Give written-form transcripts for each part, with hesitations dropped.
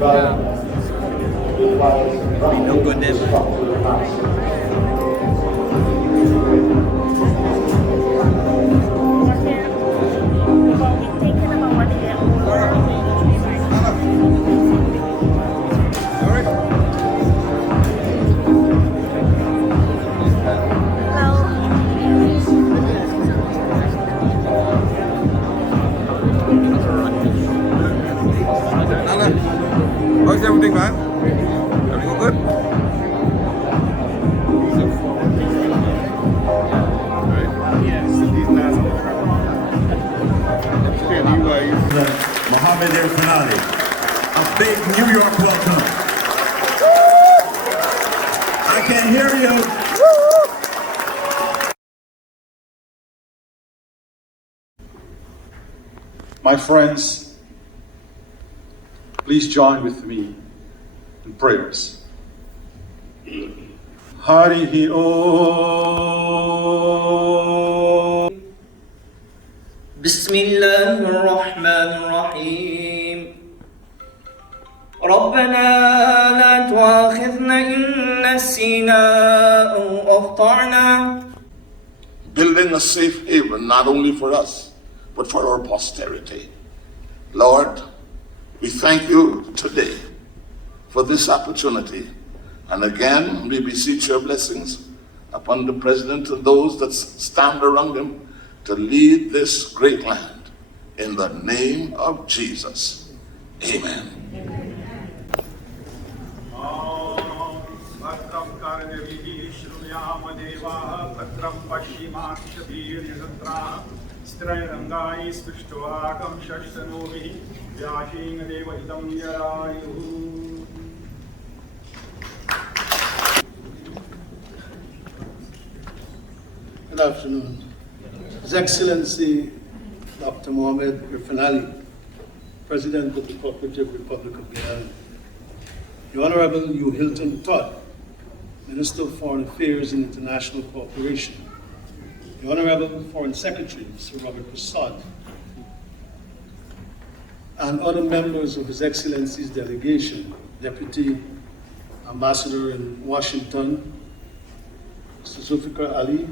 No good name. How's everything, man? Everything good? Mohammed Irfaan Ali, a big New York welcome. I can hear you. My friends, please join with me in prayers. Harihi Om. بسم الله الرحمن الرحيم ربنا لا تؤاخذنا إن نسينا أو أخطأنا. Building a safe haven not only for us, but for our posterity. Lord, we thank you today for this opportunity. And again, we beseech your blessings upon the President and those that stand around him to lead this great land. In the name of Jesus. Amen. Good afternoon. His Excellency Dr. Mohammed Irfaan Ali, President of the Cooperative Republic of Guyana, the Honorable Hugh Hilton Todd, Minister of Foreign Affairs and International Cooperation, the Honorable Foreign Secretary, Sir Robert Prasad, and other members of His Excellency's delegation, Deputy Ambassador in Washington, Mr. Zulfikar Ali.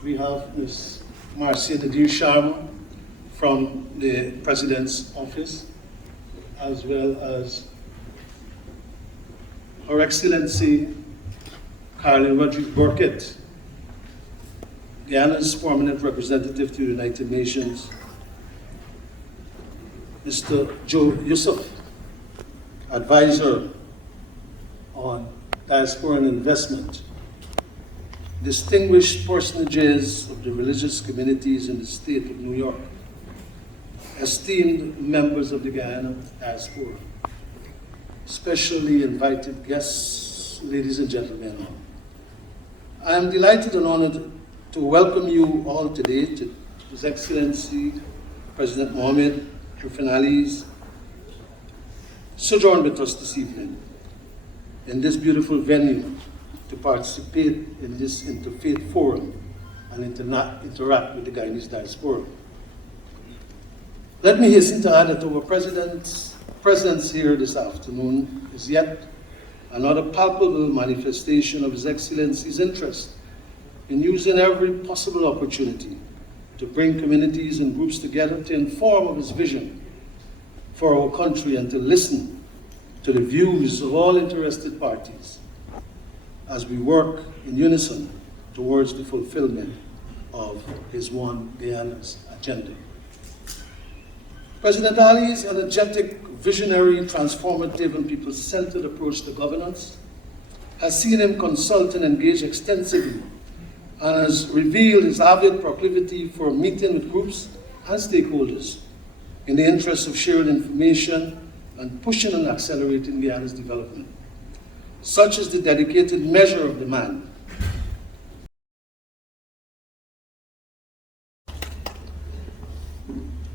We have Ms. Marcia Nadir Sharma from the President's Office, as well as Her Excellency Caroline Rodriguez Burkett, Guyana's permanent representative to the United Nations, Mr. Joe Yusuf, advisor on diaspora and investment, distinguished personages of the religious communities in the state of New York, esteemed members of the Guyana diaspora, specially invited guests, ladies and gentlemen. I am delighted and honored to welcome you all today to His Excellency President Mohammed Irfaan Ali's sojourn with us this evening in this beautiful venue to participate in this interfaith forum and interact with the Guyanese diaspora. Let me hasten to add that our President's presence here this afternoon is yet another palpable manifestation of His Excellency's interest in using every possible opportunity to bring communities and groups together to inform of His vision for our country and to listen to the views of all interested parties as we work in unison towards the fulfillment of His One Guyana's agenda. President Ali's energetic, visionary, transformative, and people-centered approach to governance has seen him consult and engage extensively and has revealed his avid proclivity for meeting with groups and stakeholders in the interest of sharing information and pushing and accelerating Guyana's development. Such is the dedicated measure of the man.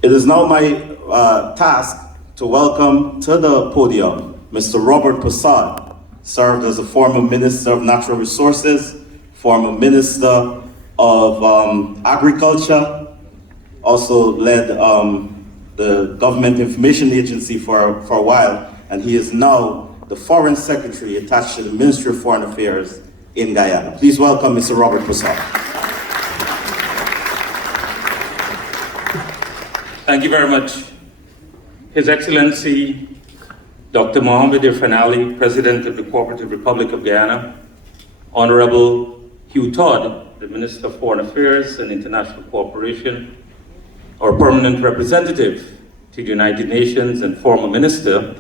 It is now my task to welcome to the podium Mr. Robert Prasad, served as a former Minister of Natural Resources, former Minister of Agriculture, also led the Government Information Agency for a while, and he is now the Foreign Secretary attached to the Ministry of Foreign Affairs in Guyana. Please welcome Mr. Robert Prasad. Thank you very much. His Excellency, Dr. Mohammed Irfaan Ali, President of the Cooperative Republic of Guyana, Honorable Hugh Todd, the Minister of Foreign Affairs and International Cooperation, our Permanent Representative to the United Nations and former Minister,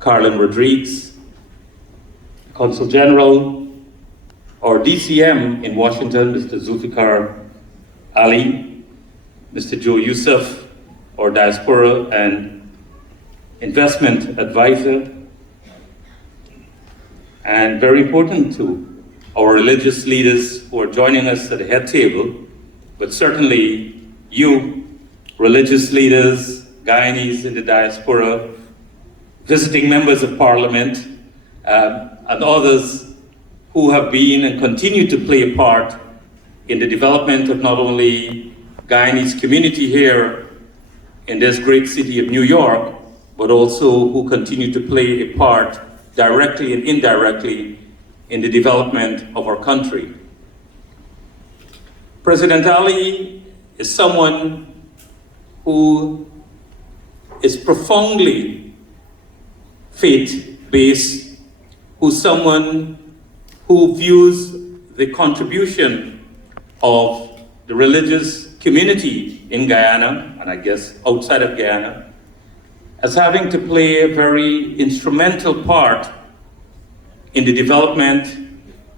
Carlin Rodriguez, Consul General, our DCM in Washington, Mr. Zulfikar Ali, Mr. Joe Youssef, our diaspora and investment advisor, and very important too, our religious leaders who are joining us at the head table, but certainly you, religious leaders, Guyanese in the diaspora, visiting members of parliament, and others who have been and continue to play a part in the development of not only Guyanese community here in this great city of New York, but also who continue to play a part directly and indirectly in the development of our country. President Ali is someone who is profoundly faith-based, who's someone who views the contribution of the religious community in Guyana, and I guess outside of Guyana, as having to play a very instrumental part in the development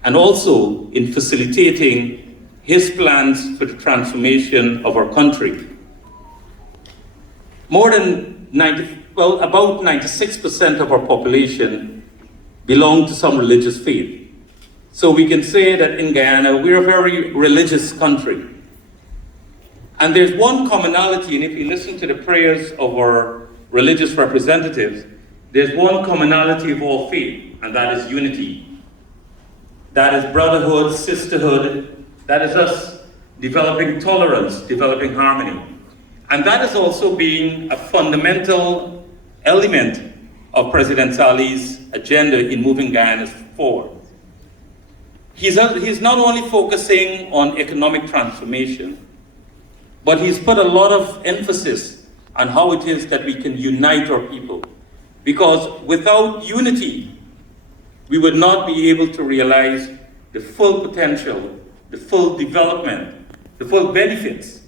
and also in facilitating his plans for the transformation of our country. About 96% of our population belong to some religious faith. So we can say that in Guyana, we're a very religious country. And there's one commonality, and if you listen to the prayers of our religious representatives, there's one commonality of all faith, and that is unity. That is brotherhood, sisterhood, that is us developing tolerance, developing harmony. And that is also being a fundamental element of President Ali's agenda in moving Guyana forward. He's not only focusing on economic transformation, but he's put a lot of emphasis on how it is that we can unite our people. Because without unity, we would not be able to realize the full potential, the full development, the full benefits,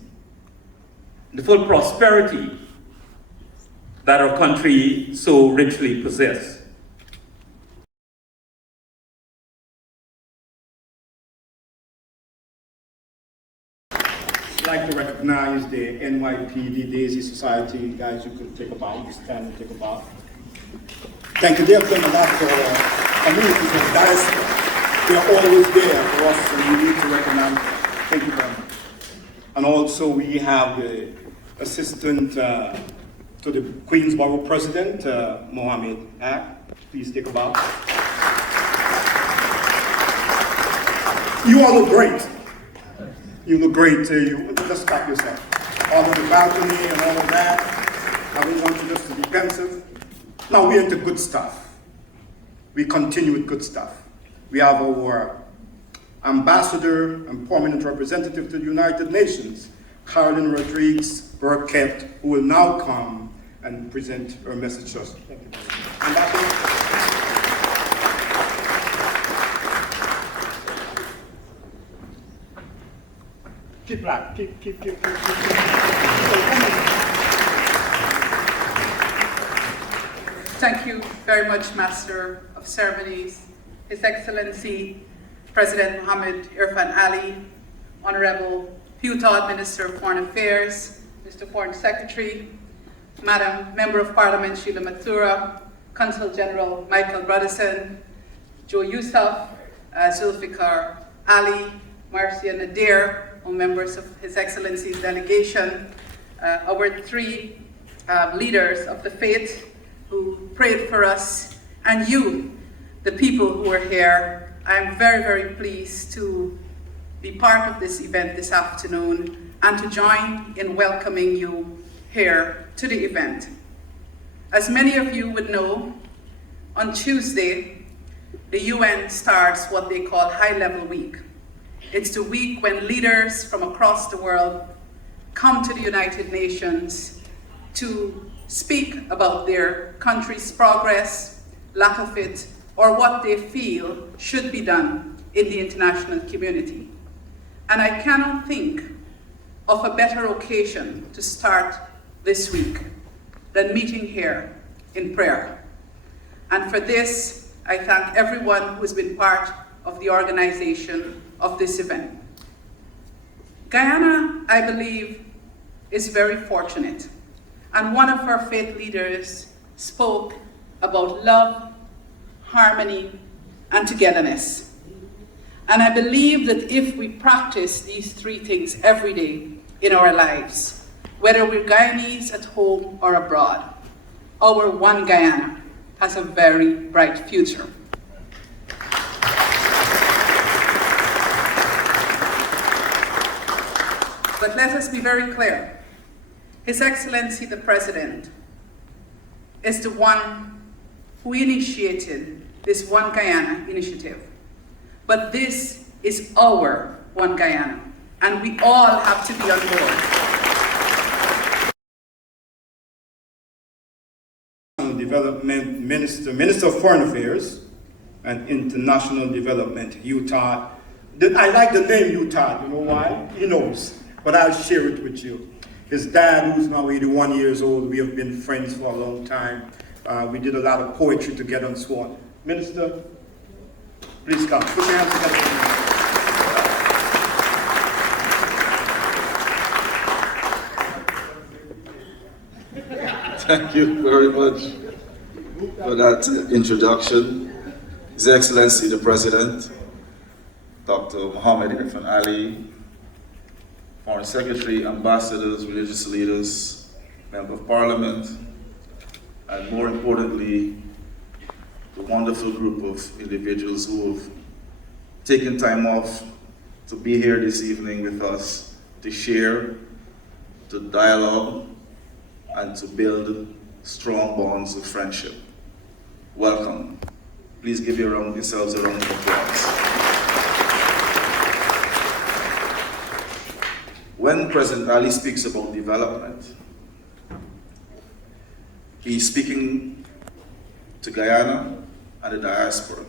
the full prosperity that our country so richly possesses. I'd like to recognize the NYPD Daisy Society. Guys, you could take a bow. Stand and take a bow. Thank you. They have done a lot for communities and diaspora. They are always there for us, and we need to recognize them. Thank you very much. And also, we have the assistant to the Queensborough President, Mohammed Ak. Please take a bow. You all look great. You look great. You just clap yourself. All of the balcony and all of that. I don't want you just to be pensive. Now we're into good stuff. We continue with good stuff. We have our ambassador and permanent representative to the United Nations, Carlin Rodriguez Burkett, who will now come and present her message to us. Thank you. Keep black. Keep. Thank you very much, Master of Ceremonies, His Excellency President Mohammed Irfaan Ali, Honorable Hugh Todd, Minister of Foreign Affairs, Mr. Foreign Secretary, Madam Member of Parliament Sheila Mathura, Consul General Michael Broderson, Joe Youssef, Zulfikar Ali, Marcia Nadir, all members of His Excellency's delegation, our three leaders of the faith who prayed for us, and you, the people who are here. I am very, very pleased to be part of this event this afternoon and to join in welcoming you here to the event. As many of you would know, on Tuesday, the UN starts what they call High Level Week. It's the week when leaders from across the world come to the United Nations to speak about their country's progress, lack of it, or what they feel should be done in the international community. And I cannot think of a better occasion to start this week than meeting here in prayer. And for this, I thank everyone who's been part of the organization of this event. Guyana, I believe, is very fortunate. And one of our faith leaders spoke about love, harmony, and togetherness. And I believe that if we practice these three things every day in our lives, whether we're Guyanese at home or abroad, our One Guyana has a very bright future. But let us be very clear. His Excellency the President is the one who initiated this One Guyana initiative. But this is our One Guyana, and we all have to be on board. Development Minister of Foreign Affairs and International Development, Utah. I like the name Utah, you know why? He knows, but I'll share it with you. His dad, who's now 81 years old, we have been friends for a long time. We did a lot of poetry together and so on. Minister, please come. Put your hands together. Thank you very much for that introduction. His Excellency the President, Dr. Muhammad Irfaan Ali, Foreign Secretary, ambassadors, religious leaders, Member of Parliament, and more importantly, the wonderful group of individuals who have taken time off to be here this evening with us to share, to dialogue, and to build strong bonds of friendship. Welcome. Please give yourselves a round of applause. When President Ali speaks about development, he's speaking to Guyana and the diaspora,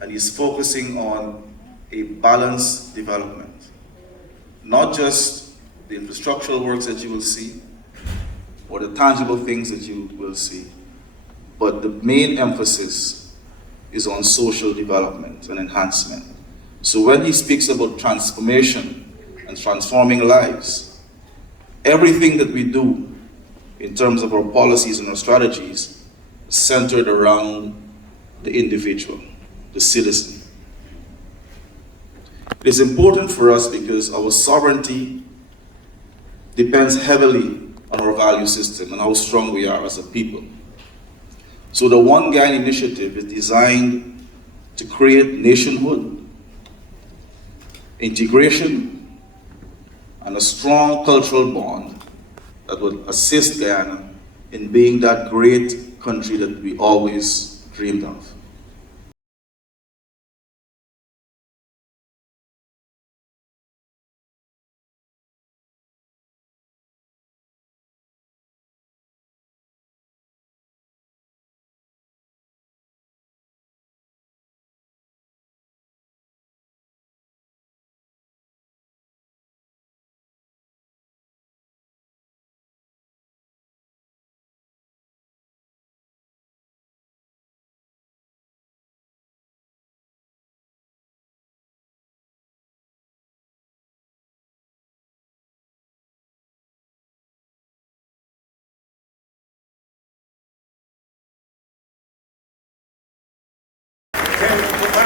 and he's focusing on a balanced development. Not just the infrastructural works that you will see, or the tangible things that you will see, but the main emphasis is on social development and enhancement. So when he speaks about transformation and transforming lives, everything that we do in terms of our policies and our strategies is centered around the individual, the citizen. It is important for us because our sovereignty depends heavily on our value system and how strong we are as a people. So the One Guyana initiative is designed to create nationhood, integration, and a strong cultural bond that would assist Guyana in being that great country that we always dreamed of.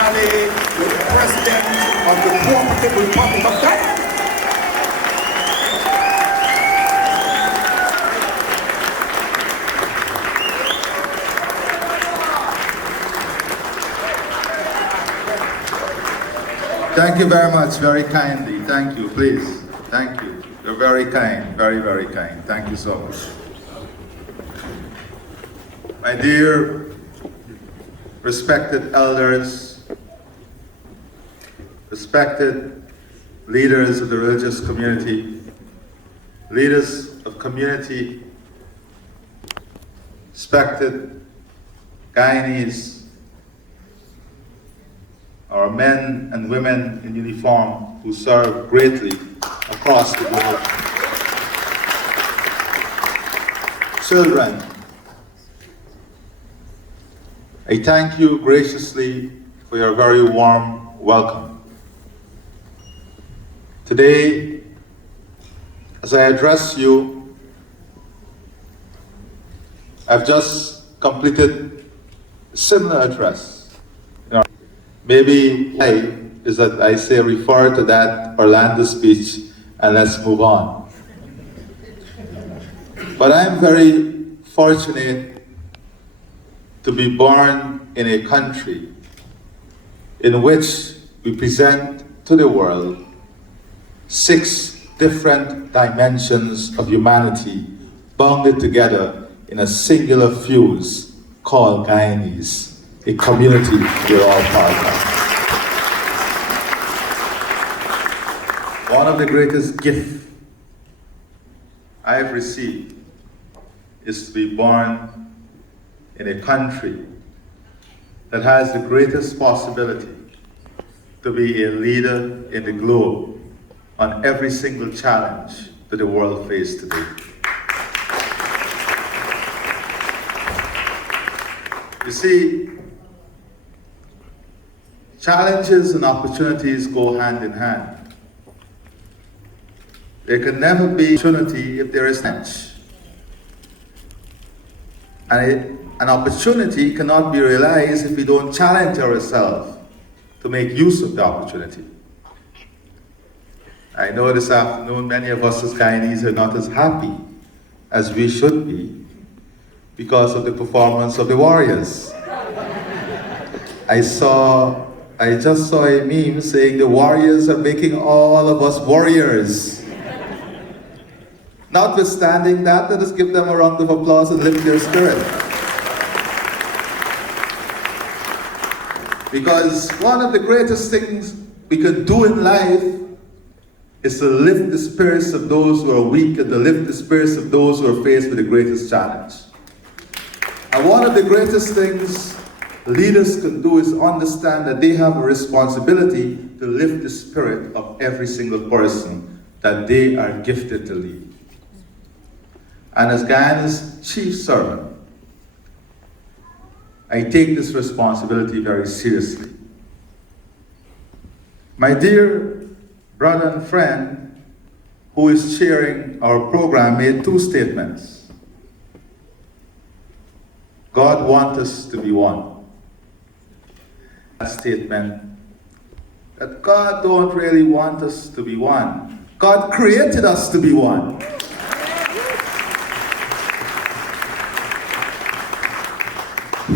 With the President of the Cooperative Republic of Guyana. Thank you very much, very kindly. Thank you, please. Thank you. You're very kind, very, very kind. Thank you so much. My dear respected elders, respected leaders of the religious community, leaders of community, respected Guyanese, our men and women in uniform who serve greatly across the globe. Children, I thank you graciously for your very warm welcome. Today, as I address you, I've just completed a similar address. Maybe is that I say refer to that Orlando speech and let's move on. But I'm very fortunate to be born in a country in which we present to the world 6 different dimensions of humanity bounded together in a singular fuse called Guyanese, a community we're all part of. One of the greatest gifts I've received is to be born in a country that has the greatest possibility to be a leader in the globe on every single challenge that the world faces today. You see, challenges and opportunities go hand in hand. There can never be opportunity if there is challenge. And an opportunity cannot be realized if we don't challenge ourselves to make use of the opportunity. I know this afternoon many of us as Guyanese are not as happy as we should be because of the performance of the Warriors. I just saw a meme saying the Warriors are making all of us warriors. Notwithstanding that, let us give them a round of applause and lift their spirit. Because one of the greatest things we can do in life is to lift the spirits of those who are weak and to lift the spirits of those who are faced with the greatest challenge. And one of the greatest things leaders can do is understand that they have a responsibility to lift the spirit of every single person that they are gifted to lead. And as Guyana's chief servant, I take this responsibility very seriously. My dear brother and friend who is chairing our program made 2 statements. God wants us to be one. That statement that God don't really want us to be one. God created us to be one.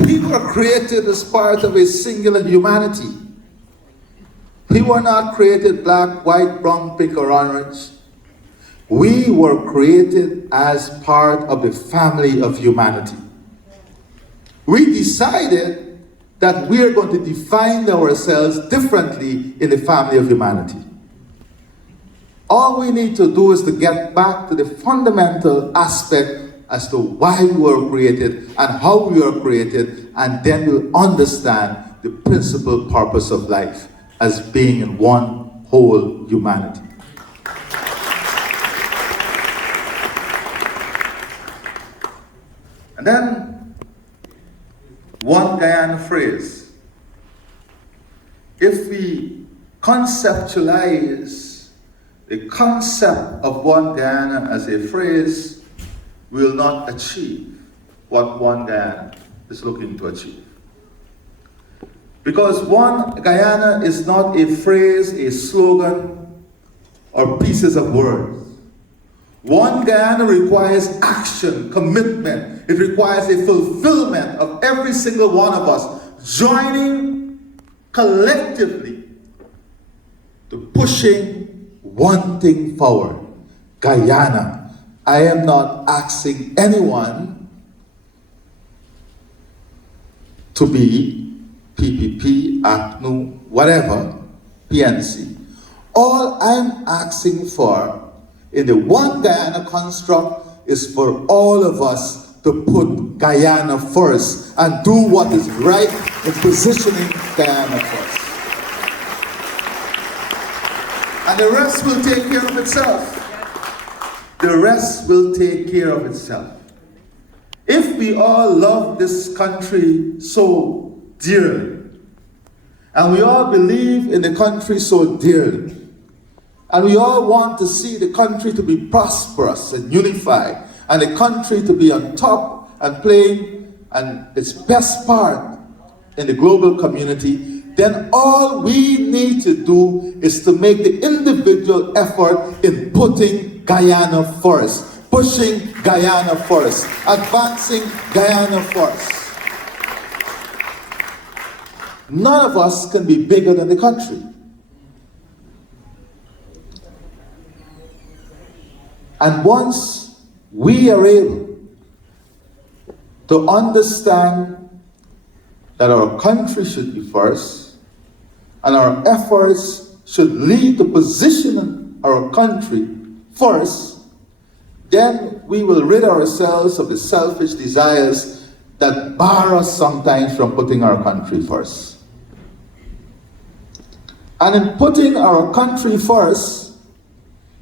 We were created as part of a singular humanity. We were not created black, white, brown, pink, or orange. We were created as part of the family of humanity. We decided that we are going to define ourselves differently in the family of humanity. All we need to do is to get back to the fundamental aspect as to why we were created and how we were created, and then we'll understand the principal purpose of life as being in one whole humanity. And then, one Guyana phrase. If we conceptualize the concept of One Guyana as a phrase, we will not achieve what One Guyana is looking to achieve. Because One Guyana is not a phrase, a slogan, or pieces of words. One Guyana requires action, commitment. It requires a fulfillment of every single one of us joining collectively to pushing one thing forward, Guyana. I am not asking anyone to be PPP, ACNU, whatever, PNC. All I'm asking for in the One Guyana construct is for all of us to put Guyana first and do what is right in positioning Guyana first. And the rest will take care of itself. The rest will take care of itself. If we all love this country so dearly, and we all believe in the country so dearly, and we all want to see the country to be prosperous and unified, and the country to be on top and playing and its best part in the global community, then all we need to do is to make the individual effort in putting Guyana first, pushing Guyana first, advancing Guyana first. None of us can be bigger than the country. And once we are able to understand that our country should be first, and our efforts should lead to positioning our country first, then we will rid ourselves of the selfish desires that bar us sometimes from putting our country first. And in putting our country first,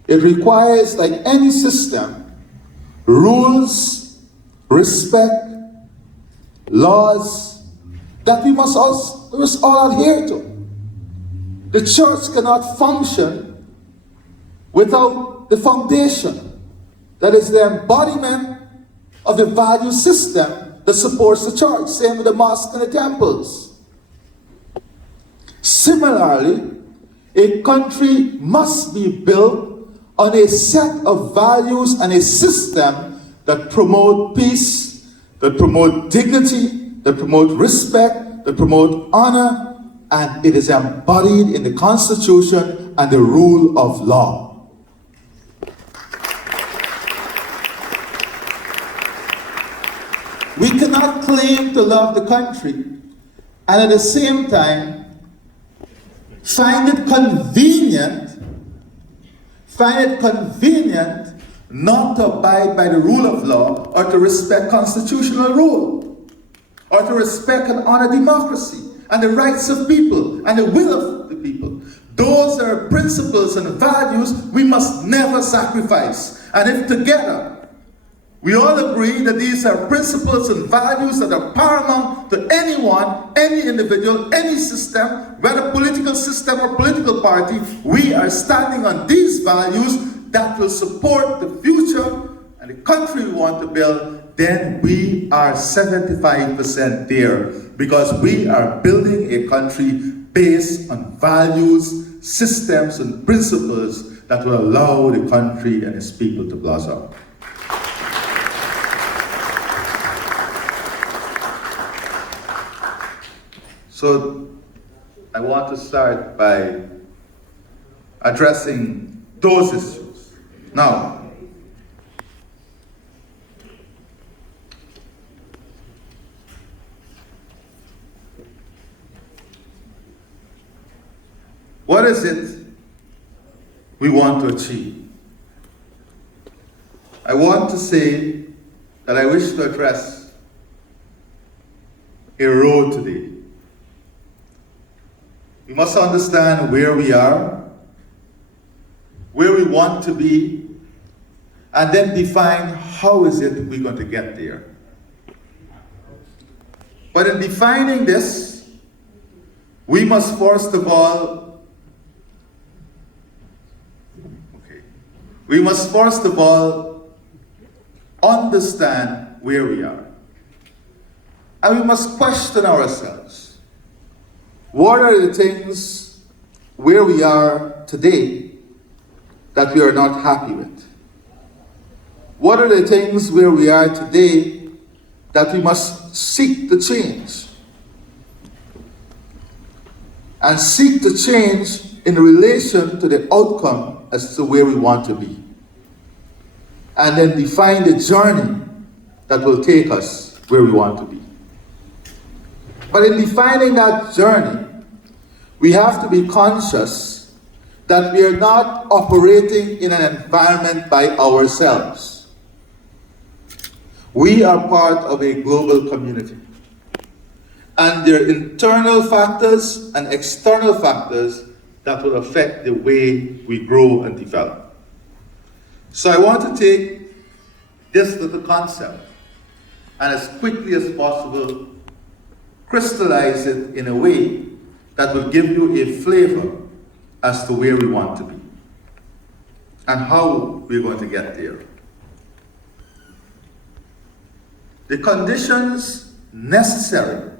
it requires, like any system, rules, respect, laws that we must all adhere to. The church cannot function without the foundation that is the embodiment of the value system that supports the church. Same with the mosques and the temples. Similarly, a country must be built on a set of values and a system that promote peace, that promote dignity, that promote respect, that promote honor, and it is embodied in the Constitution and the rule of law. We cannot claim to love the country and at the same time find it convenient not to abide by the rule of law or to respect constitutional rule or to respect and honor democracy and the rights of people and the will of the people. Those are principles and values we must never sacrifice. And if together we all agree that these are principles and values that are paramount to anyone, any individual, any system, whether political system or political party, we are standing on these values that will support the future and the country we want to build, then we are 75% there, because we are building a country based on values, systems, and principles that will allow the country and its people to blossom. So I want to start by addressing those issues. Now, what is it we want to achieve? I want to say that I wish to address a road today. We must understand where we are, where we want to be, and then define how is it we're going to get there. But in defining this, we must first of all understand where we are. And we must question ourselves. What are the things where we are today that we are not happy with? What are the things where we are today that we must seek to change? And seek to change in relation to the outcome as to where we want to be. and then define the journey that will take us where we want to be. But in defining that journey, we have to be conscious that we are not operating in an environment by ourselves. We are part of a global community. And there are internal factors and external factors that will affect the way we grow and develop. So I want to take this little concept and as quickly as possible crystallize it in a way that will give you a flavor as to where we want to be and how we're going to get there. The conditions necessary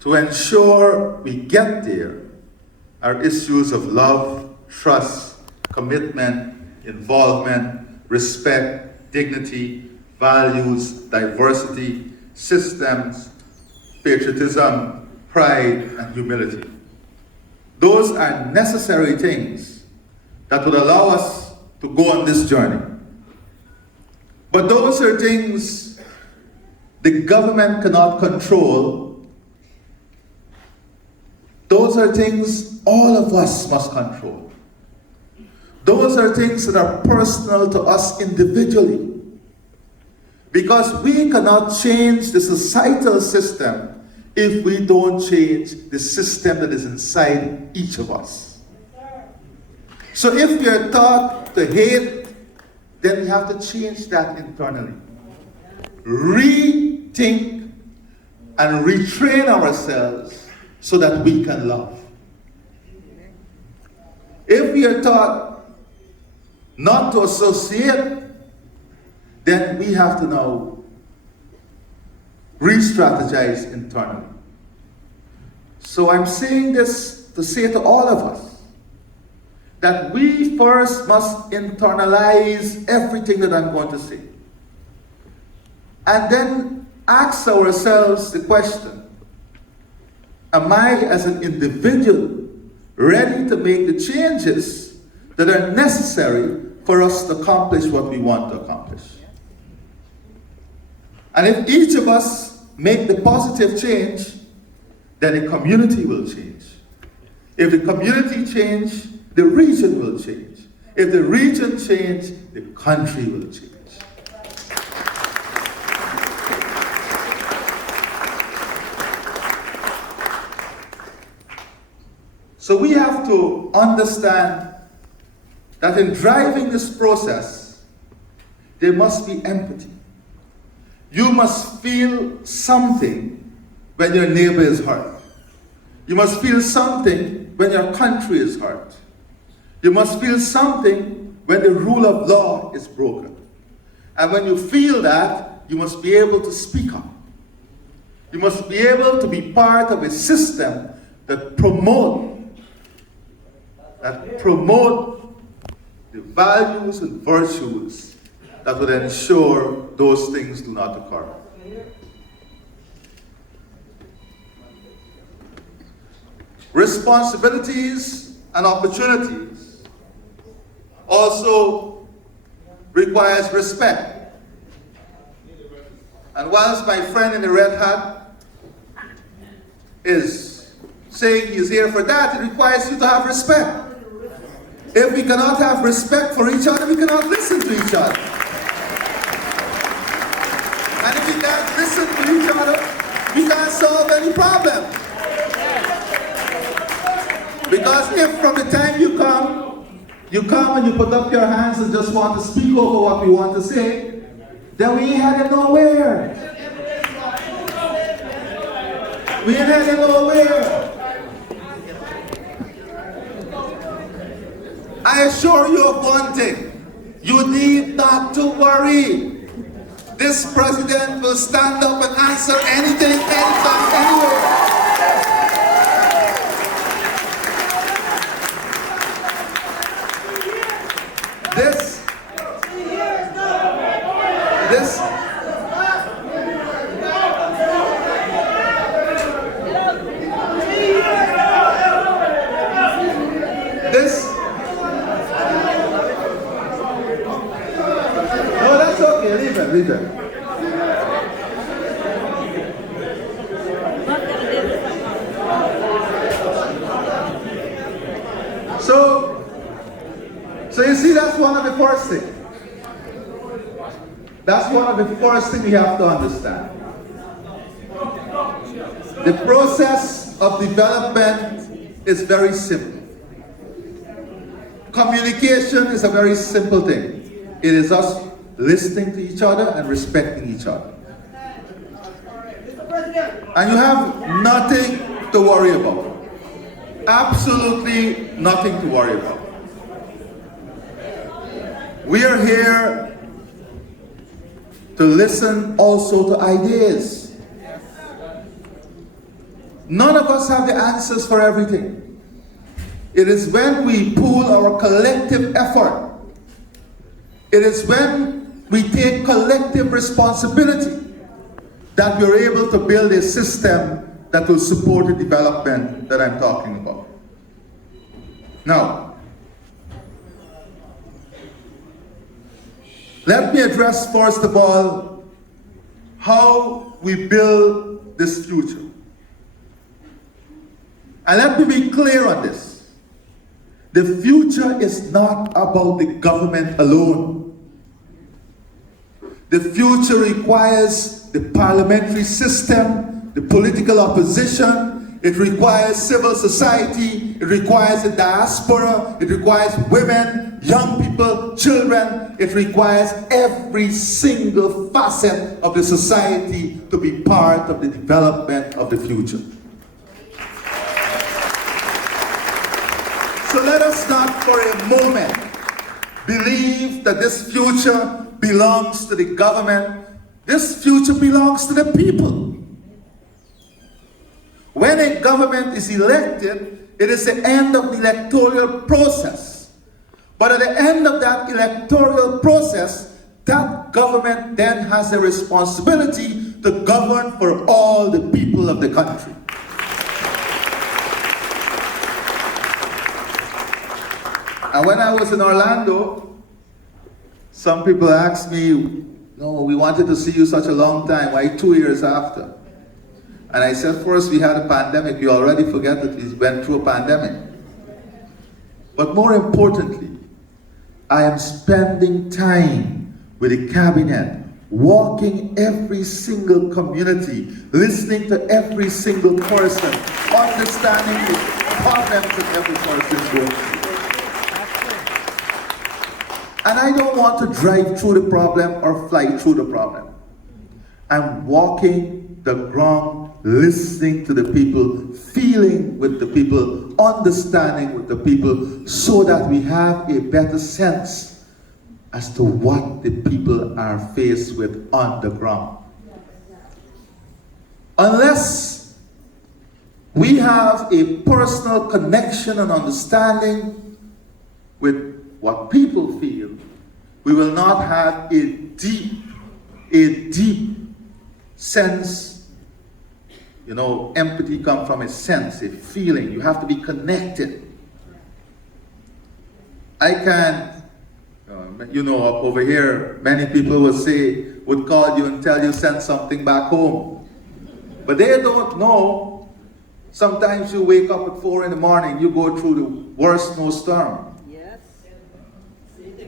to ensure we get there are issues of love, trust, commitment, involvement, respect, dignity, values, diversity, systems, patriotism, pride, and humility. Those are necessary things that would allow us to go on this journey. But those are things the government cannot control. Those are things all of us must control. Those are things that are personal to us individually. Because we cannot change the societal system if we don't change the system that is inside each of us. So if we are taught to hate, then we have to change that internally. Rethink and retrain ourselves so that we can love. If we are taught not to associate, then we have to now re-strategize internally. So I'm saying this to say to all of us that we first must internalize everything that I'm going to say. And then ask ourselves the question, am I as an individual ready to make the changes that are necessary for us to accomplish what we want to accomplish? And if each of us make the positive change, then the community will change. If the community change, the region will change. If the region change, the country will change. So we have to understand that in driving this process, there must be empathy. You must feel something when your neighbor is hurt. You must feel something when your country is hurt. You must feel something when the rule of law is broken. And when you feel that, you must be able to speak up. You must be able to be part of a system that promote the values and virtues that would ensure those things do not occur. Responsibilities and opportunities also requires respect. And whilst my friend in the red hat is saying he's here for that, it requires you to have respect. If we cannot have respect for each other, we cannot listen to each other. And if we can't listen to each other, we can't solve any problem. Because if from the time you come and you put up your hands and just want to speak over what we want to say, then we ain't headed nowhere. We ain't headed nowhere. I assure you of one thing, you need not to worry. This president will stand up and answer anything, anytime, anywhere. region. So you see, that's one of the first things. That's one of the first things we have to understand. The process of development is very simple. Communication is a very simple thing. It is us listening to each other and respecting each other. And you have nothing to worry about. Absolutely nothing to worry about. We are here to listen also to ideas. None of us have the answers for everything. It is when we pool our collective effort, it is when we take collective responsibility that we're able to build a system that will support the development that I'm talking about. Now, let me address first of all how we build this future. And let me be clear on this. The future is not about the government alone. The future requires the parliamentary system, the political opposition, it requires civil society, it requires the diaspora, it requires women, young people, children, it requires every single facet of the society to be part of the development of the future. So let us not for a moment believe that this future belongs to the government. This future belongs to the people. When a government is elected, it is the end of the electoral process. But at the end of that electoral process, that government then has a responsibility to govern for all the people of the country. And when I was in Orlando, some people asked me, no, we wanted to see you such a long time, why 2 years after? And I said, first we had a pandemic, you already forget that we went through a pandemic. But more importantly, I am spending time with the cabinet, walking every single community, listening to every single person, understanding the problems that every person is going through. And I don't want to drive through the problem or fly through the problem. I'm walking the ground, listening to the people, feeling with the people, understanding with the people, so that we have a better sense as to what the people are faced with on the ground. Unless we have a personal connection and understanding with what people feel, we will not have a deep sense. You know, empathy comes from a sense, a feeling. You have to be connected. I can't, you know, up over here, many people would call you and tell you send something back home. But they don't know. Sometimes you wake up at 4 in the morning, you go through the worst snowstorm.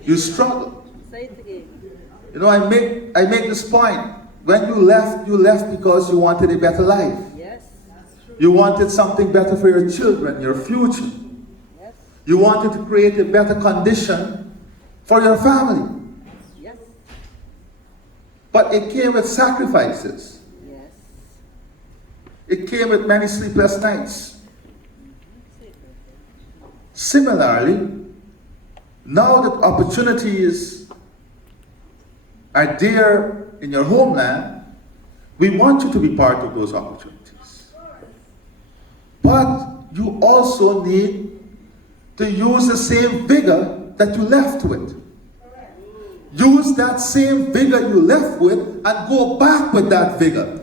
You struggle. You know, I make this point. When you left because you wanted a better life. Yes. You wanted something better for your children, your future. Yes. You wanted to create a better condition for your family. Yes. But it came with sacrifices. Yes. It came with many sleepless nights. Similarly, now that opportunities are there in your homeland, we want you to be part of those opportunities. But you also need to use the same vigor that you left with. Use that same vigor you left with and go back with that vigor.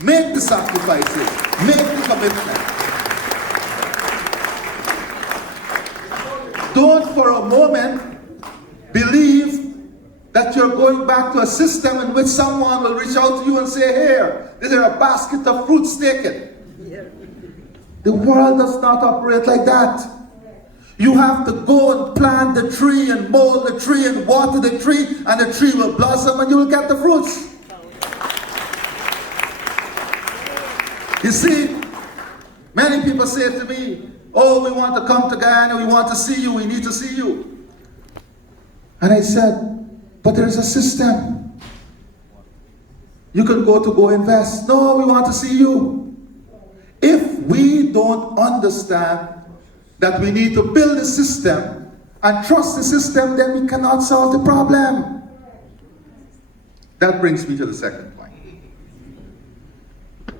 Make the sacrifices, make the commitment. Don't for a moment believe that you're going back to a system in which someone will reach out to you and say, here, this is a basket of fruits, take it. The world does not operate like that. You have to go and plant the tree and mold the tree and water the tree, and the tree will blossom and you will get the fruits. You see, many people say to me, oh, we want to come to Guyana, we want to see you, we need to see you. And I said, but there's a system. You can go invest. No, we want to see you. If we don't understand that we need to build a system and trust the system, then we cannot solve the problem. That brings me to the second point.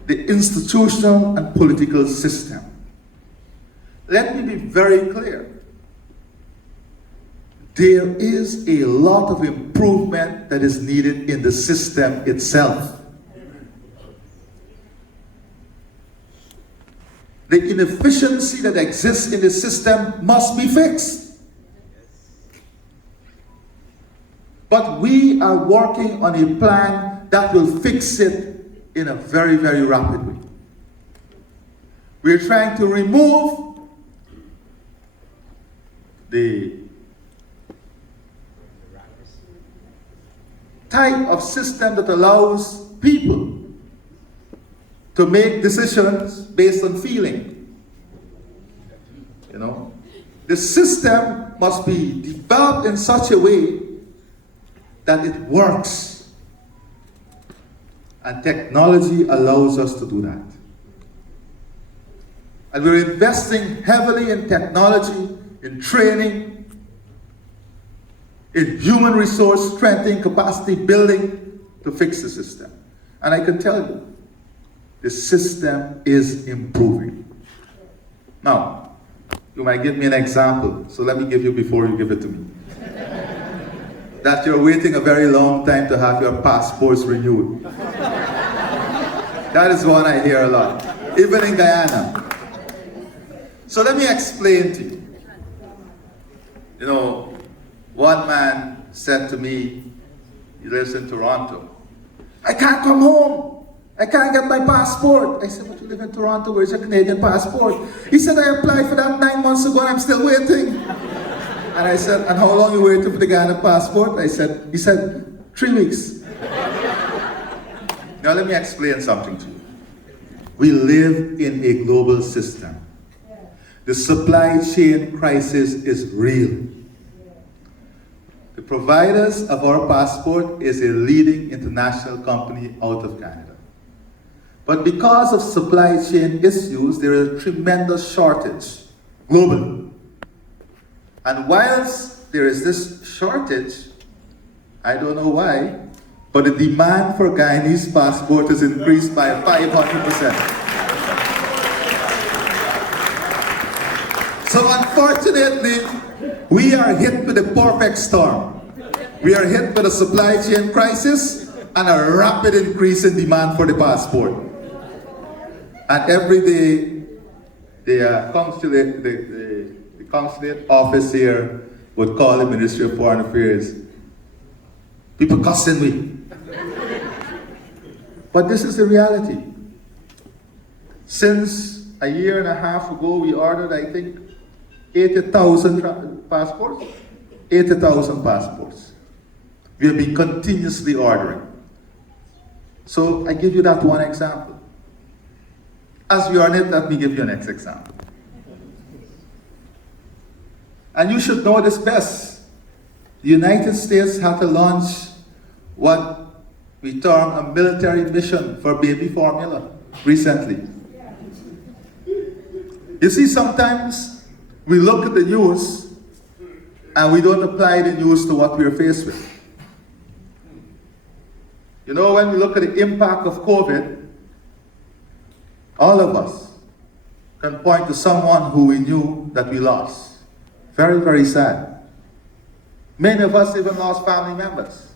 The institutional and political system. Let me be very clear. There is a lot of improvement that is needed in the system itself. The inefficiency that exists in the system must be fixed. But we are working on a plan that will fix it in a very, very rapid way. We're trying to remove the type of system that allows people to make decisions based on feeling. You know, the system must be developed in such a way that it works. And technology allows us to do that. And we're investing heavily in technology, in training, in human resource strengthening, capacity building to fix the system. And I can tell you, the system is improving. Now, you might give me an example, so let me give you before you give it to me. That you're waiting a very long time to have your passports renewed. That is one I hear a lot, even in Guyana. So let me explain to you. You know, one man said to me, he lives in Toronto, I can't come home. I can't get my passport. I said, but you live in Toronto, where's your Canadian passport? He said, I applied for that 9 months ago and I'm still waiting. And I said, and how long are you waiting for the Guyana passport? He said, 3 weeks. Now let me explain something to you. We live in a global system. The supply chain crisis is real. The providers of our passport is a leading international company out of Canada. But because of supply chain issues, there is a tremendous shortage globally. And whilst there is this shortage, I don't know why, but the demand for Guyanese passport has increased by 500%. So unfortunately, we are hit with a perfect storm. We are hit with a supply chain crisis and a rapid increase in demand for the passport. And every day, the consulate office here would call the Ministry of Foreign Affairs. People cussing me. But this is the reality. Since a year and a half ago, we ordered, I think, 80,000 passports. 80,000 passports. We have been continuously ordering. So I give you that one example. As we are on it, let me give you a next example. And you should know this best. The United States had to launch what we term a military mission for baby formula recently. You see, sometimes we look at the news and we don't apply the news to what we're faced with. You know, when we look at the impact of COVID, all of us can point to someone who we knew that we lost. Very, very sad. Many of us even lost family members.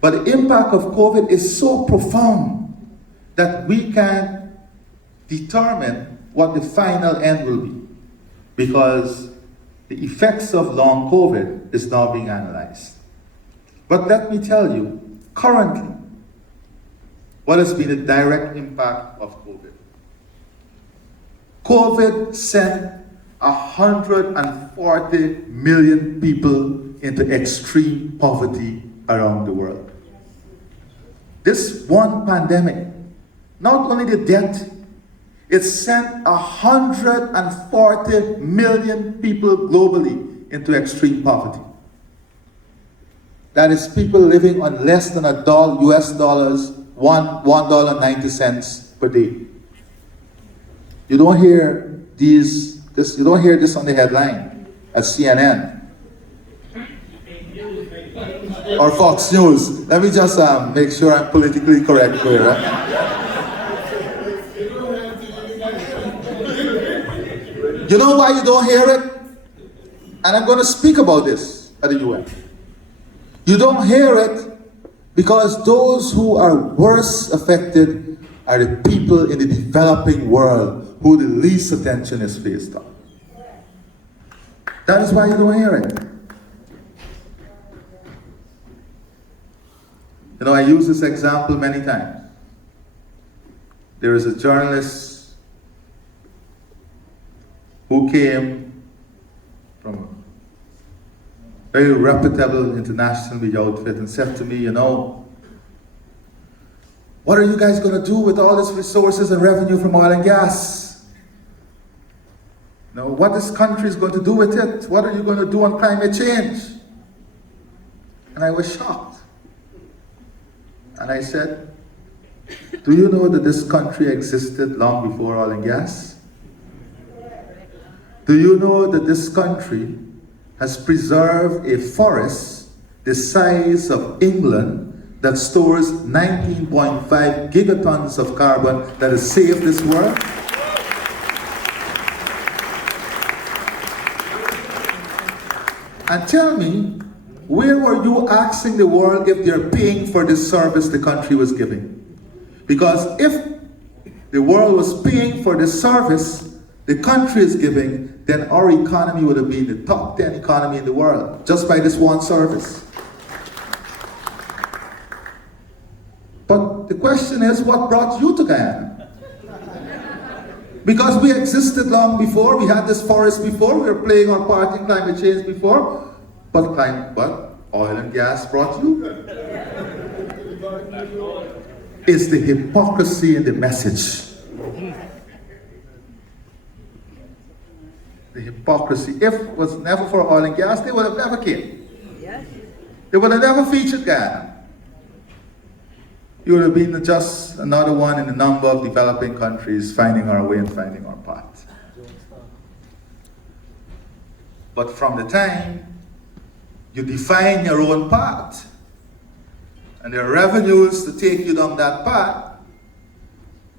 But the impact of COVID is so profound that we can determine what the final end will be. Because the effects of long COVID is now being analyzed. But let me tell you, currently, what has been the direct impact of COVID? COVID sent 140 million people into extreme poverty around the world. This one pandemic, not only the death, it sent 140 million people globally into extreme poverty. That is people living on less than US dollars, $1.90 per day. You don't hear this on the headline at CNN or Fox News. Let me just make sure I'm politically correct here. Right? You know why you don't hear it? And I'm going to speak about this at the UN. You don't hear it because those who are worst affected are the people in the developing world who the least attention is placed on. That is why you don't hear it. You know, I use this example many times. There is a journalist who came from a very reputable international media outfit and said to me, you know, what are you guys going to do with all these resources and revenue from oil and gas? You know, what this country is going to do with it? What are you going to do on climate change? And I was shocked. And I said, do you know that this country existed long before oil and gas? Do you know that this country has preserved a forest the size of England that stores 19.5 gigatons of carbon that has saved this world? And tell me, where were you asking the world if they're paying for the service the country was giving? Because if the world was paying for the service the country is giving, then our economy would have been the top 10 economy in the world, just by this one service. But the question is, what brought you to Guyana? Because we existed long before, we had this forest before, we were playing our part in climate change before, but oil and gas brought you? It's the hypocrisy in the message. The hypocrisy. If it was never for oil and gas, they would have never came. They would have never featured Guyana. You would have been just another one in a number of developing countries finding our way and finding our path. But from the time you define your own path, and there are revenues to take you down that path,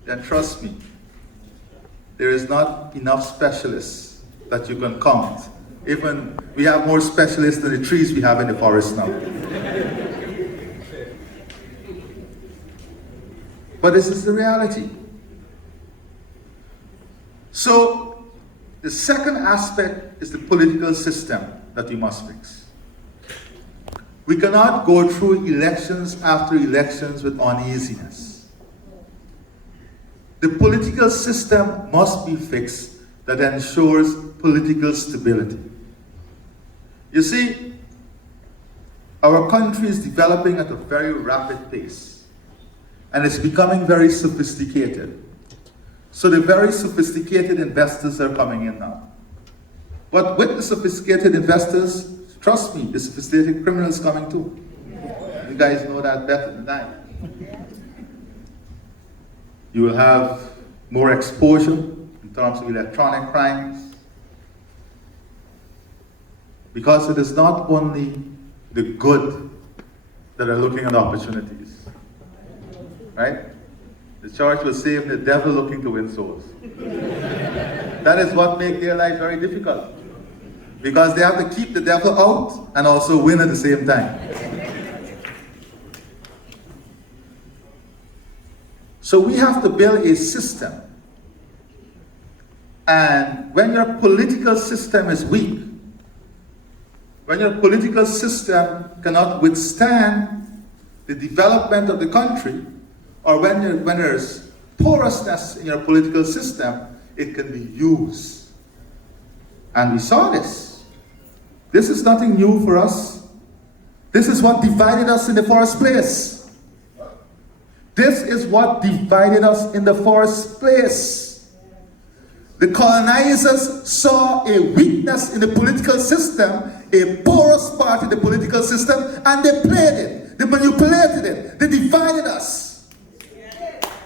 then trust me, there is not enough specialists that you can count. Even we have more specialists than the trees we have in the forest now. But this is the reality. So, the second aspect is the political system that we must fix. We cannot go through elections after elections with uneasiness. The political system must be fixed that ensures political stability. You see, our country is developing at a very rapid pace. And it's becoming very sophisticated. So the very sophisticated investors are coming in now. But with the sophisticated investors, trust me, the sophisticated criminals coming too. You guys know that better than I. You will have more exposure in terms of electronic crimes. Because it is not only the good that are looking at opportunities. Right? The church was saying the devil looking to win souls. That is what makes their life very difficult. Because they have to keep the devil out and also win at the same time. So we have to build a system. And when your political system is weak, when your political system cannot withstand the development of the country, or when there's porousness in your political system, it can be used. And we saw this. This is nothing new for us. This is what divided us in the first place. This is what divided us in the first place. The colonizers saw a weakness in the political system, a porous part in the political system, and they played it, they manipulated it, they divided us.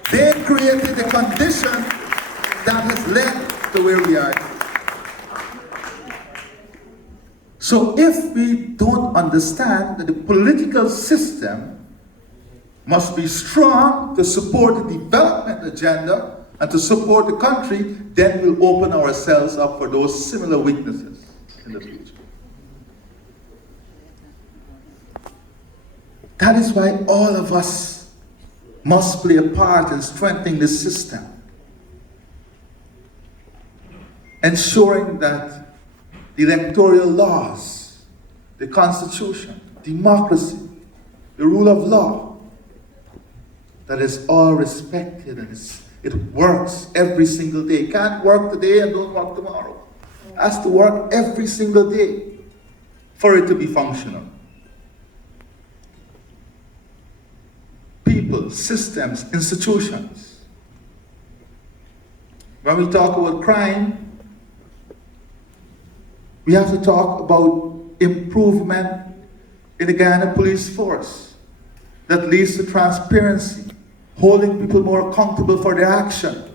They created the condition that has led to where we are. So if we don't understand that the political system must be strong to support the development agenda and to support the country, then we'll open ourselves up for those similar weaknesses in the future. That is why all of us must play a part in strengthening the system, ensuring that the electoral laws, the constitution, democracy, the rule of law, that is all respected and it works every single day. It can't work today and don't work tomorrow. It has to work every single day for it to be functional. People, systems, institutions. When we talk about crime, we have to talk about improvement in the Guyana police force that leads to transparency, holding people more accountable for their action.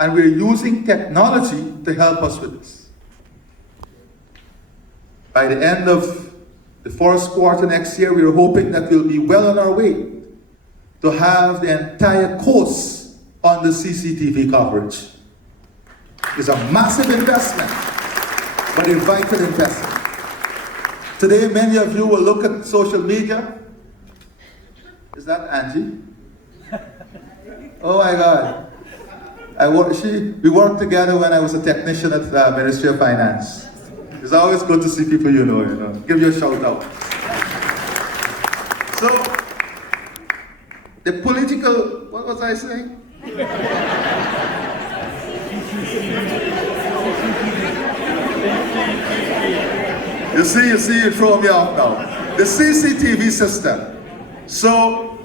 And we're using technology to help us with this. By the end of the first quarter next year, we're hoping that we'll be well on our way to have the entire coast on the CCTV coverage. It's a massive investment, but a vital investment. Today, many of you will look at social media. Is that Angie? Oh my God. We worked together when I was a technician at the Ministry of Finance. It's always good to see people you know. Give you a shout out. So, the political, what was I saying? You see, you throw me off now. The CCTV system. So,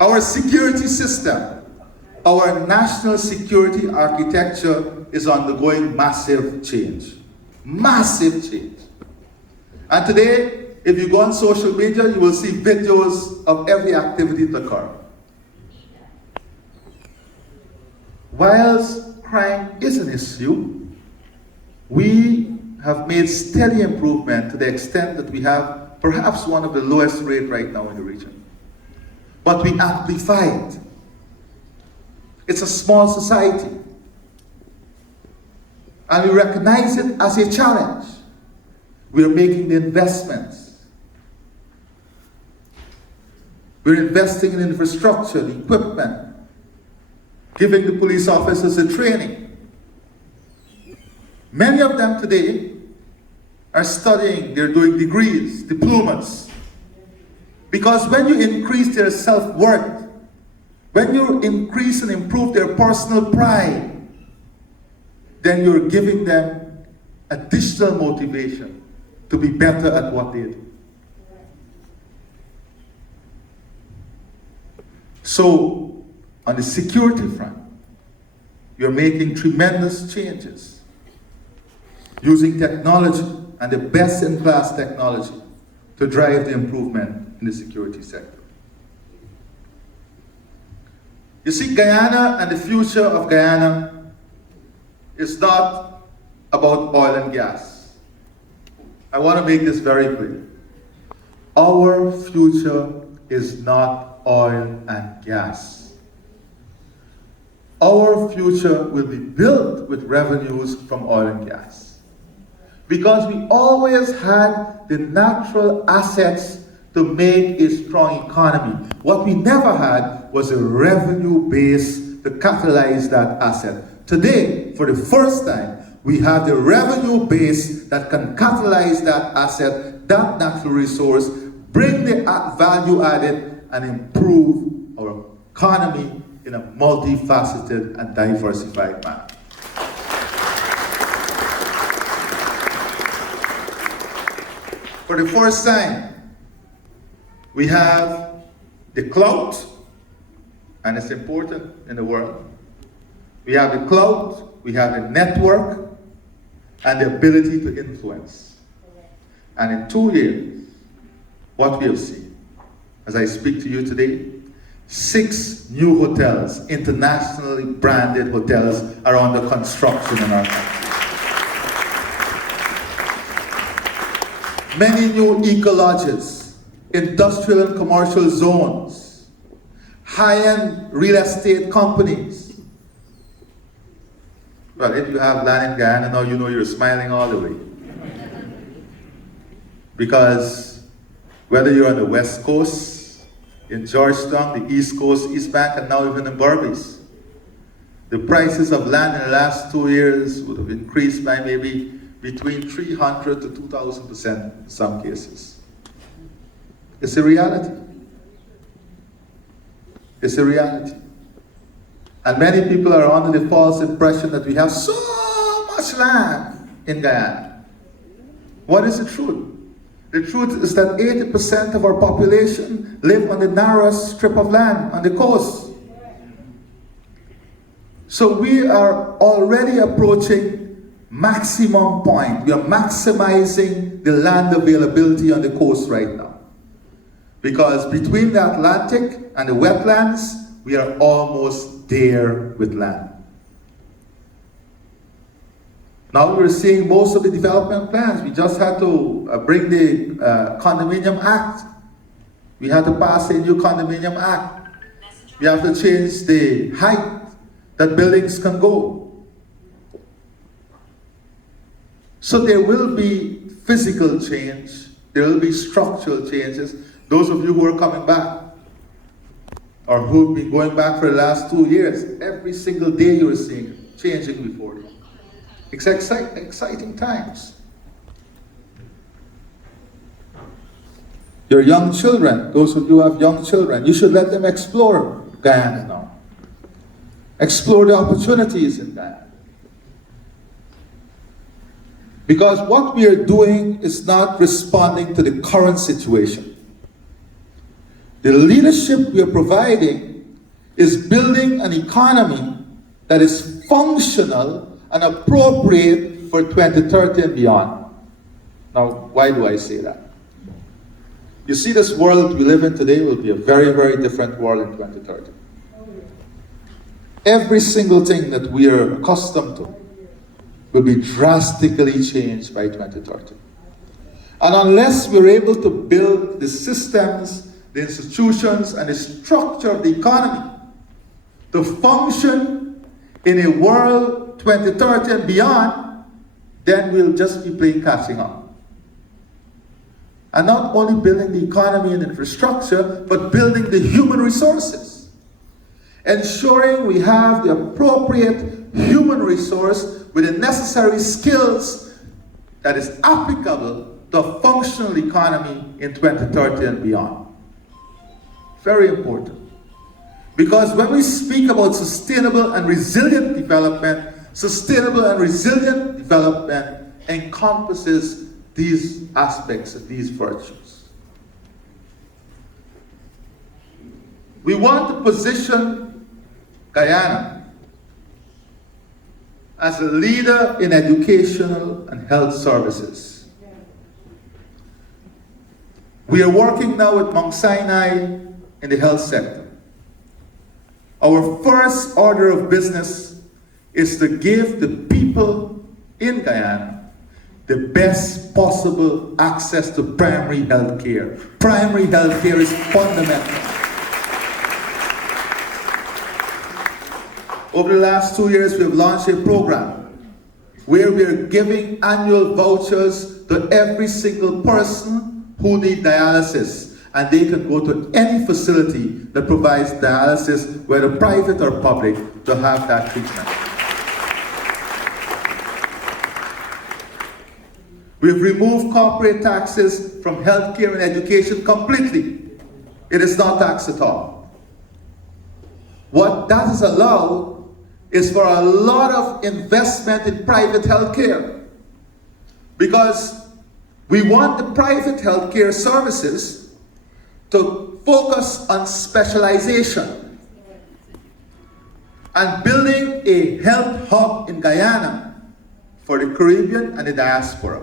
our security system, our national security architecture is undergoing massive change. Massive change. And today, if you go on social media, you will see videos of every activity that occurs. Whilst crime is an issue, we have made steady improvement to the extent that we have perhaps one of the lowest rates right now in the region. But we amplify it. It's a small society. And we recognize it as a challenge. We are making the investments. We're investing in infrastructure, the equipment, giving the police officers the training. Many of them today are studying, they're doing degrees, diplomas. Because when you increase their self-worth, when you increase and improve their personal pride, then you're giving them additional motivation to be better at what they do. So, on the security front, you're making tremendous changes using technology and the best-in-class technology to drive the improvement in the security sector. You see, Guyana and the future of Guyana is not about oil and gas. I want to make this very clear. Our future is not oil and gas. Our future will be built with revenues from oil and gas. Because we always had the natural assets to make a strong economy. What we never had was a revenue base to catalyze that asset. Today, for the first time, we have the revenue base that can catalyze that asset, that natural resource, bring the value added, and improve our economy in a multifaceted and diversified manner. For the first time, we have the clout, and it's important in the world. We have the clout, we have the network, and the ability to influence. And in 2 years, what we have seen, as I speak to you today, 6 new hotels, internationally branded hotels, are under construction in our country. Many new eco-lodges, industrial and commercial zones, high-end real estate companies. Well, if you have land in Guyana now, you know you're smiling all the way. Because whether you're on the West Coast, in Georgetown, the East Coast, East Bank, and now even in Berbice, the prices of land in the last 2 years would have increased by maybe between 300 to 2,000% in some cases. It's a reality. It's a reality. And many people are under the false impression that we have so much land in Guyana. What is the truth? The truth is that 80% of our population live on the narrowest strip of land on the coast. So we are already approaching maximum point. We are maximizing the land availability on the coast right now. Because between the Atlantic and the wetlands, we are almost there with land. Now we're seeing most of the development plans. We just had to bring the Condominium Act. We had to pass a new Condominium Act. We have to change the height that buildings can go. So there will be physical change, there will be structural changes. Those of you who are coming back, or who have been going back for the last 2 years, every single day you're seeing it changing before you. It's exciting times. Your young children, those of you who have young children, you should let them explore Guyana now. Explore the opportunities in Guyana. Because what we are doing is not responding to the current situation. The leadership we are providing is building an economy that is functional and appropriate for 2030 and beyond. Now, why do I say that? You see, this world we live in today will be a very, very different world in 2030. Every single thing that we are accustomed to will be drastically changed by 2030. And unless we're able to build the systems, the institutions, and the structure of the economy to function in a world 2030 and beyond, then we'll just be playing catching up. And not only building the economy and infrastructure, but building the human resources. Ensuring we have the appropriate human resource with the necessary skills that is applicable to a functional economy in 2030 and beyond. Very important. Because when we speak about sustainable and resilient development encompasses these aspects and these virtues. We want to position Guyana as a leader in educational and health services. We are working now with Mount Sinai in the health sector. Our first order of business is to give the people in Guyana the best possible access to primary health care. Primary health care is fundamental. Over the last 2 years, we have launched a program where we are giving annual vouchers to every single person who needs dialysis, and they can go to any facility that provides dialysis, whether private or public, to have that treatment. We've removed corporate taxes from healthcare and education completely. It is not taxed at all. What that has allowed is for a lot of investment in private healthcare, because we want the private healthcare services to focus on specialization and building a health hub in Guyana for the Caribbean and the diaspora,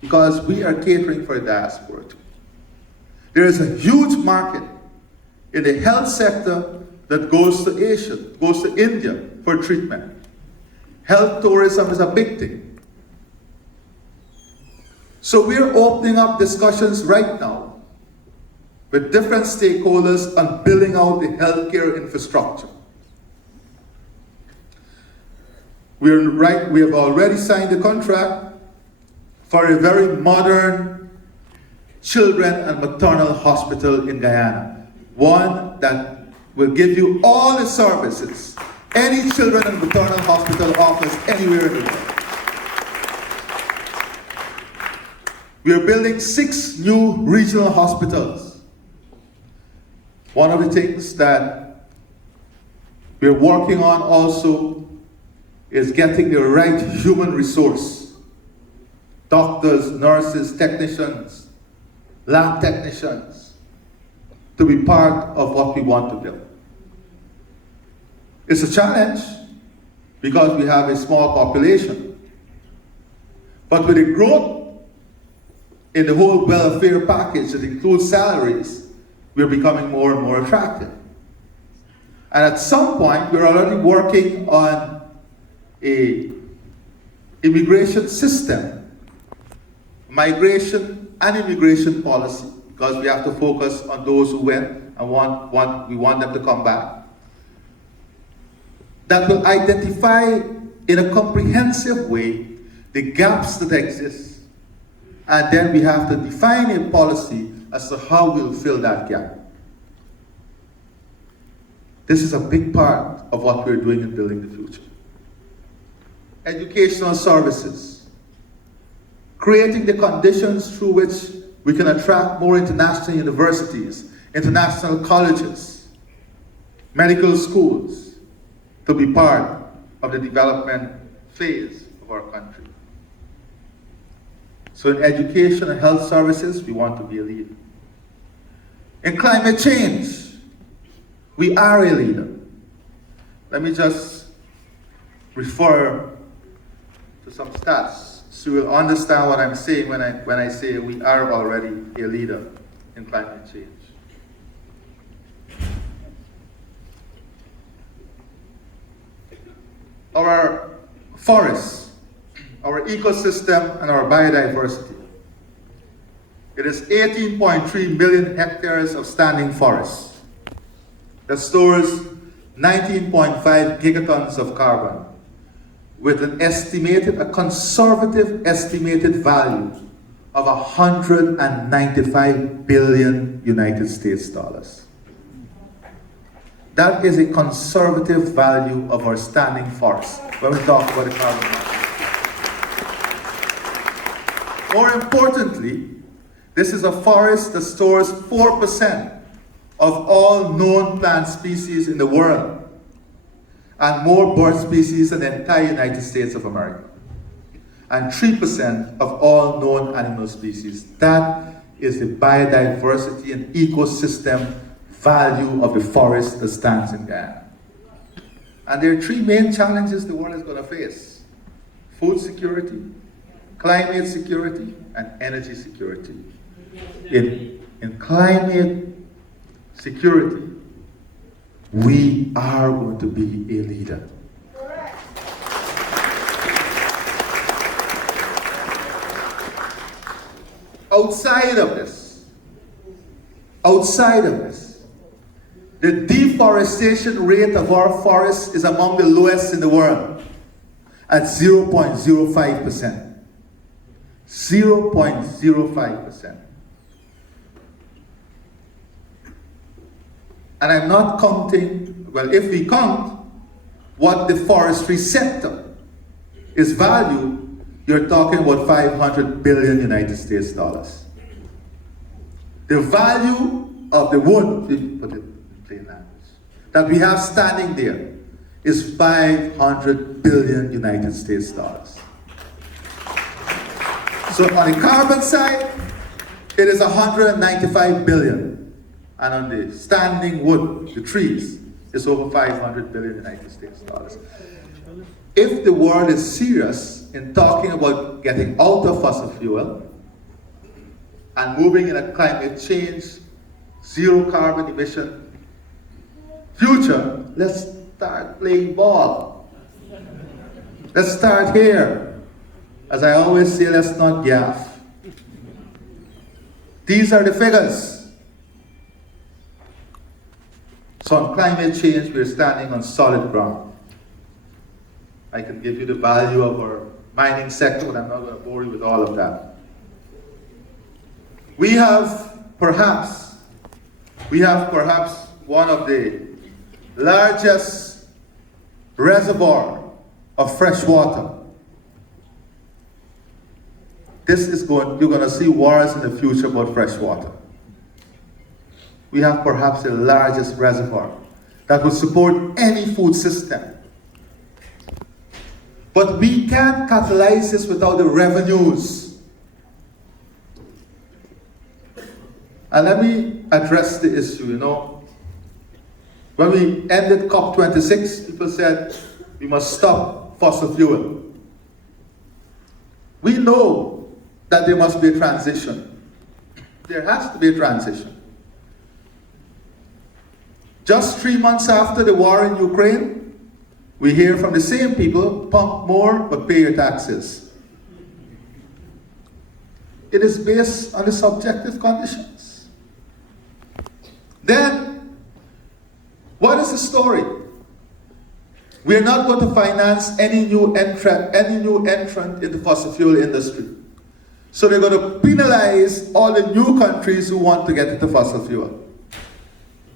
because we are catering for the diaspora too. There is a huge market in the health sector that goes to Asia, goes to India for treatment. Health tourism is a big thing. So we're opening up discussions right now with different stakeholders on building out the healthcare infrastructure. We have already signed the contract for a very modern children and maternal hospital in Guyana. One that will give you all the services any children and maternal hospital offers anywhere in the world. We are building 6 new regional hospitals. One of the things that we're working on also is getting the right human resource. Doctors, nurses, technicians, lab technicians, to be part of what we want to build. It's a challenge because we have a small population. But with the growth in the whole welfare package that includes salaries, we're becoming more and more attractive. And at some point, we're already working on an immigration system, migration and immigration policy, because we have to focus on those who went and we want them to come back. That will identify in a comprehensive way the gaps that exist, and then we have to define a policy as to how we'll fill that gap. This is a big part of what we're doing in building the future. Educational services, creating the conditions through which we can attract more international universities, international colleges, medical schools, to be part of the development phase of our country. So in education and health services, we want to be a leader. In climate change, we are a leader. Let me just refer to some stats so you'll understand what I'm saying when I say we are already a leader in climate change. Our forests, our ecosystem, and our biodiversity. It is 18.3 million hectares of standing forests that stores 19.5 gigatons of carbon, with a conservative estimated value of 195 billion United States dollars. That is a conservative value of our standing forests when we talk about the carbon market. More importantly, this is a forest that stores 4% of all known plant species in the world, and more bird species than the entire United States of America, and 3% of all known animal species. That is the biodiversity and ecosystem value of the forest that stands in Guyana. And there are 3 main challenges the world is going to face: food security, climate security, and energy security. In climate security, we are going to be a leader. Outside of this, the deforestation rate of our forests is among the lowest in the world, at 0.05%. 0.05%. And I'm not counting, well, if we count what the forestry sector is valued you're talking about 500 billion United States dollars. The value of the wood, put it in plain language, that we have standing there is 500 billion United States dollars. So on the carbon side, it is 195 billion. And on the standing wood, the trees, it's over 500 billion United States dollars. If the world is serious in talking about getting out of fossil fuel and moving in a climate change, zero carbon emission future, let's start playing ball. Let's start here. As I always say, let's not gaff. These are the figures. So on climate change, we're standing on solid ground. I can give you the value of our mining sector, but I'm not going to bore you with all of that. We have perhaps one of the largest reservoir of fresh water. You're going to see wars in the future about fresh water. We have perhaps the largest reservoir that will support any food system. But we can't catalyze this without the revenues. And let me address the issue, When we ended COP26, people said we must stop fossil fuel. We know that there must be a transition. There has to be a transition. Just 3 months after the war in Ukraine, we hear from the same people, pump more but pay your taxes. It is based on the subjective conditions. Then, what is the story? We are not going to finance any new entrant in the fossil fuel industry. So they're going to penalize all the new countries who want to get into fossil fuel.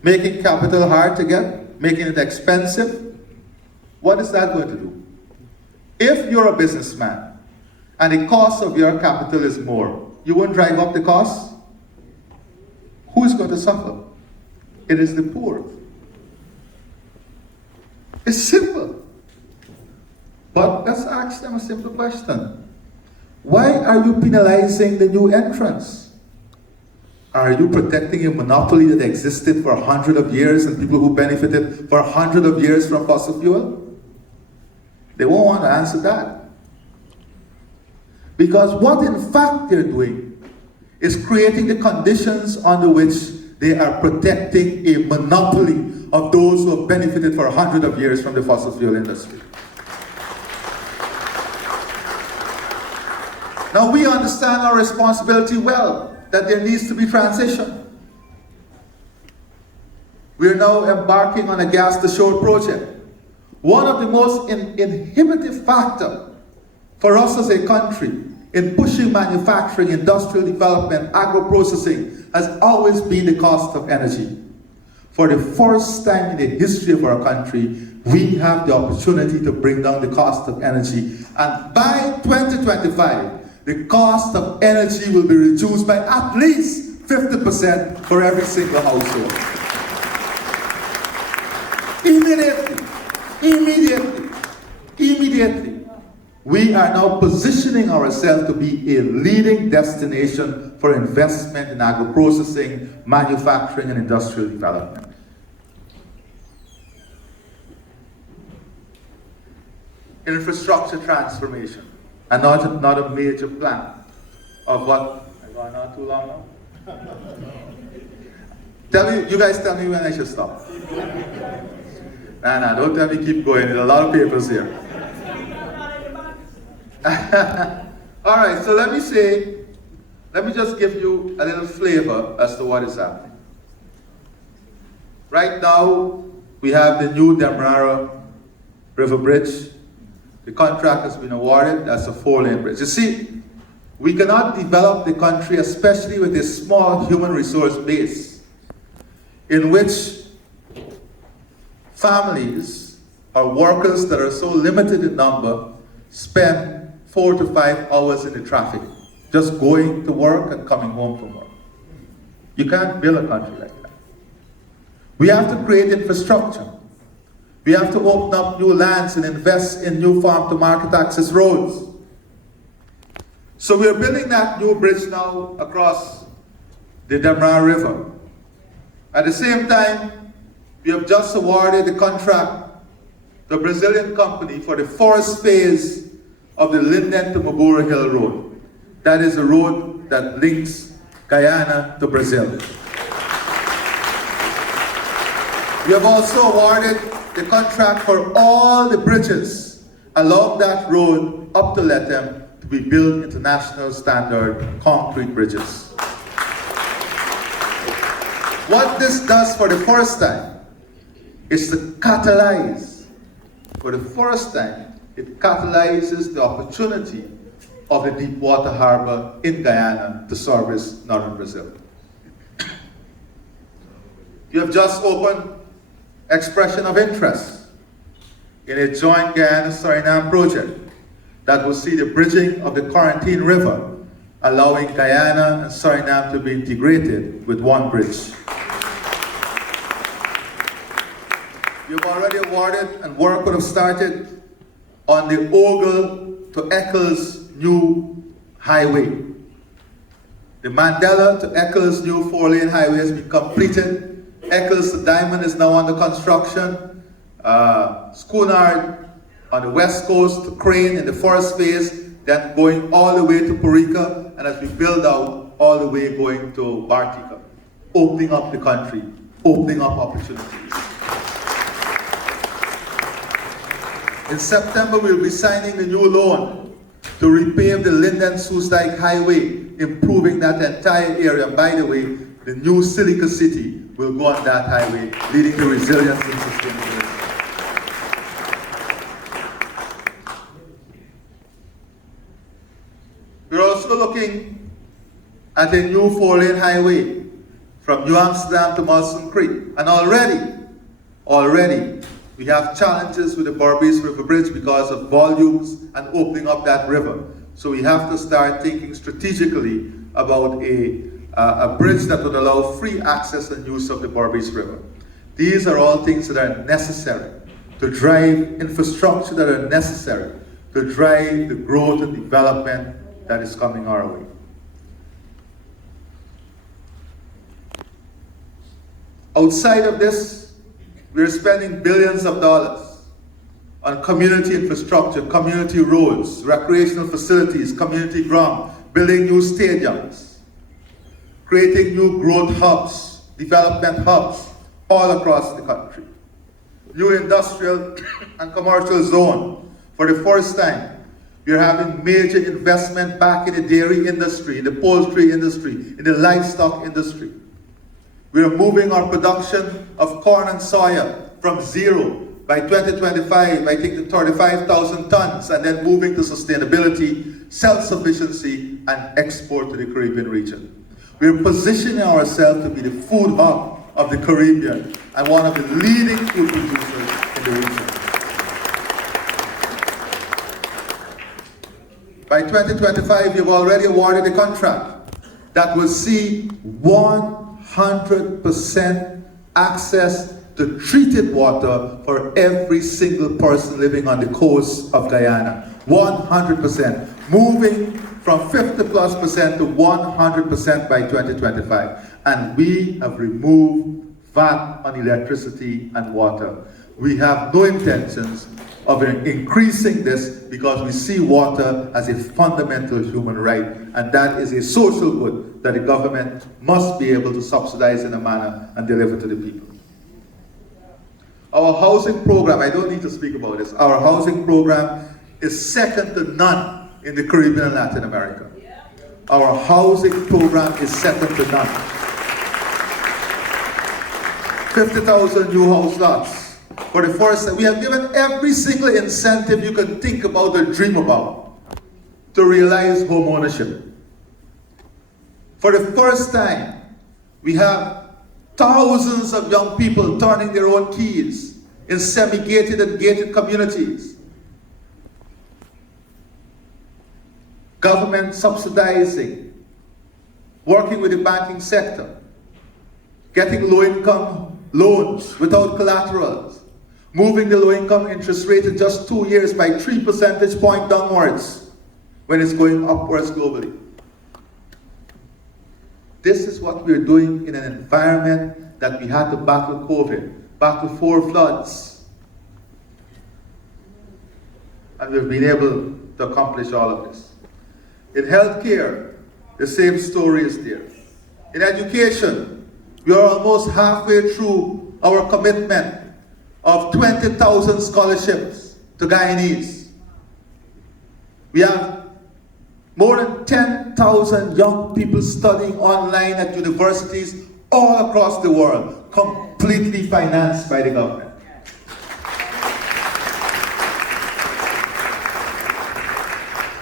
Making capital hard to get, making it expensive. What is that going to do? If you're a businessman and the cost of your capital is more, you won't drive up the cost? Who is going to suffer? It is the poor. It's simple. But let's ask them a simple question. Why are you penalizing the new entrants? Are you protecting a monopoly that existed for 100 of years and people who benefited for 100 of years from fossil fuel? They won't want to answer that. Because what in fact they're doing is creating the conditions under which they are protecting a monopoly of those who have benefited for 100 of years from the fossil fuel industry. Now we understand our responsibility well, that there needs to be transition. We are now embarking on a gas to shore project. One of the most inhibitive factors for us as a country in pushing manufacturing, industrial development, agro-processing has always been the cost of energy. For the first time in the history of our country, we have the opportunity to bring down the cost of energy. And by 2025, the cost of energy will be reduced by at least 50% for every single household. Immediately, we are now positioning ourselves to be a leading destination for investment in agro-processing, manufacturing, and industrial development. Infrastructure transformation. And not a major plan of what. I gone on too long now? You guys tell me when I should stop. Nah, don't tell me keep going. There's a lot of papers here. All right, so let me just give you a little flavor as to what is happening. Right now, we have the new Demerara River Bridge. The contract has been awarded. That's a 4-lane bridge. You see, we cannot develop the country, especially with a small human resource base, in which families or workers that are so limited in number spend 4 to 5 hours in the traffic, just going to work and coming home from work. You can't build a country like that. We have to create infrastructure. We have to open up new lands and invest in new farm-to-market access roads. So we're building that new bridge now across the Demra River. At the same time, we have just awarded the contract to a Brazilian company for the first phase of the Linden to Mabura Hill Road. That is a road that links Guyana to Brazil. We have also awarded the contract for all the bridges along that road up to Lethem to be built international standard concrete bridges. What this does for the first time is to catalyze. For the first time, it catalyzes the opportunity of the deep water harbor in Guyana to service northern Brazil. You have just opened expression of interest in a joint Guyana-Suriname project that will see the bridging of the Quarantine River, allowing Guyana and Suriname to be integrated with one bridge. You've already awarded, and work would have started on the Ogle to Eccles new highway. The Mandela to Eccles new 4-lane highway has been completed. Eccles to Diamond is now under construction. Schoonard on the west coast to Crane in the first phase, then going all the way to Purika, and as we build out, all the way going to Bartica, opening up the country, opening up opportunities. In September, we'll be signing the new loan to repave the Linden-Soesdijk Highway, improving that entire area. And by the way, the new Silica City will go on that highway, leading to resilience and sustainability. We're also looking at a new 4-lane highway from New Amsterdam to Molson Creek. And already, we have challenges with the Berbice River Bridge because of volumes and opening up that river. So we have to start thinking strategically about a bridge that would allow free access and use of the Berbice River. These are all things that are necessary to drive infrastructure, that are necessary to drive the growth and development that is coming our way. Outside of this, we're spending billions of dollars on community infrastructure, community roads, recreational facilities, community ground, building new stadiums, creating new growth hubs, development hubs all across the country. New industrial and commercial zone. For the first time, we're having major investment back in the dairy industry, in the poultry industry, in the livestock industry. We are moving our production of corn and soya from zero by 2025, I think, to 35,000 tons, and then moving to sustainability, self-sufficiency, and export to the Caribbean region. We're positioning ourselves to be the food hub of the Caribbean and one of the leading food producers in the region. By 2025, we've already awarded a contract that will see 100% access to treated water for every single person living on the coast of Guyana. 100%. Moving from 50+% to 100% by 2025. And we have removed VAT on electricity and water. We have no intentions of increasing this because we see water as a fundamental human right, and that is a social good that the government must be able to subsidize in a manner and deliver to the people. Our housing program, I don't need to speak about this, our housing program is second to none in the Caribbean and Latin America. Our housing program is second to none. 50,000 new house lots. For the first time, we have given every single incentive you can think about or dream about to realize home ownership. For the first time, we have thousands of young people turning their own keys in semi-gated and gated communities. government subsidizing, working with the banking sector, getting low-income loans without collaterals, moving the low-income interest rate in just 2 years by 3 percentage points downwards when it's going upwards globally. This is what we're doing in an environment that we had to battle COVID, battle 4 floods. And we've been able to accomplish all of this. In healthcare, the same story is there. In education, we are almost halfway through our commitment of 20,000 scholarships to Guyanese. We have more than 10,000 young people studying online at universities all across the world, completely financed by the government.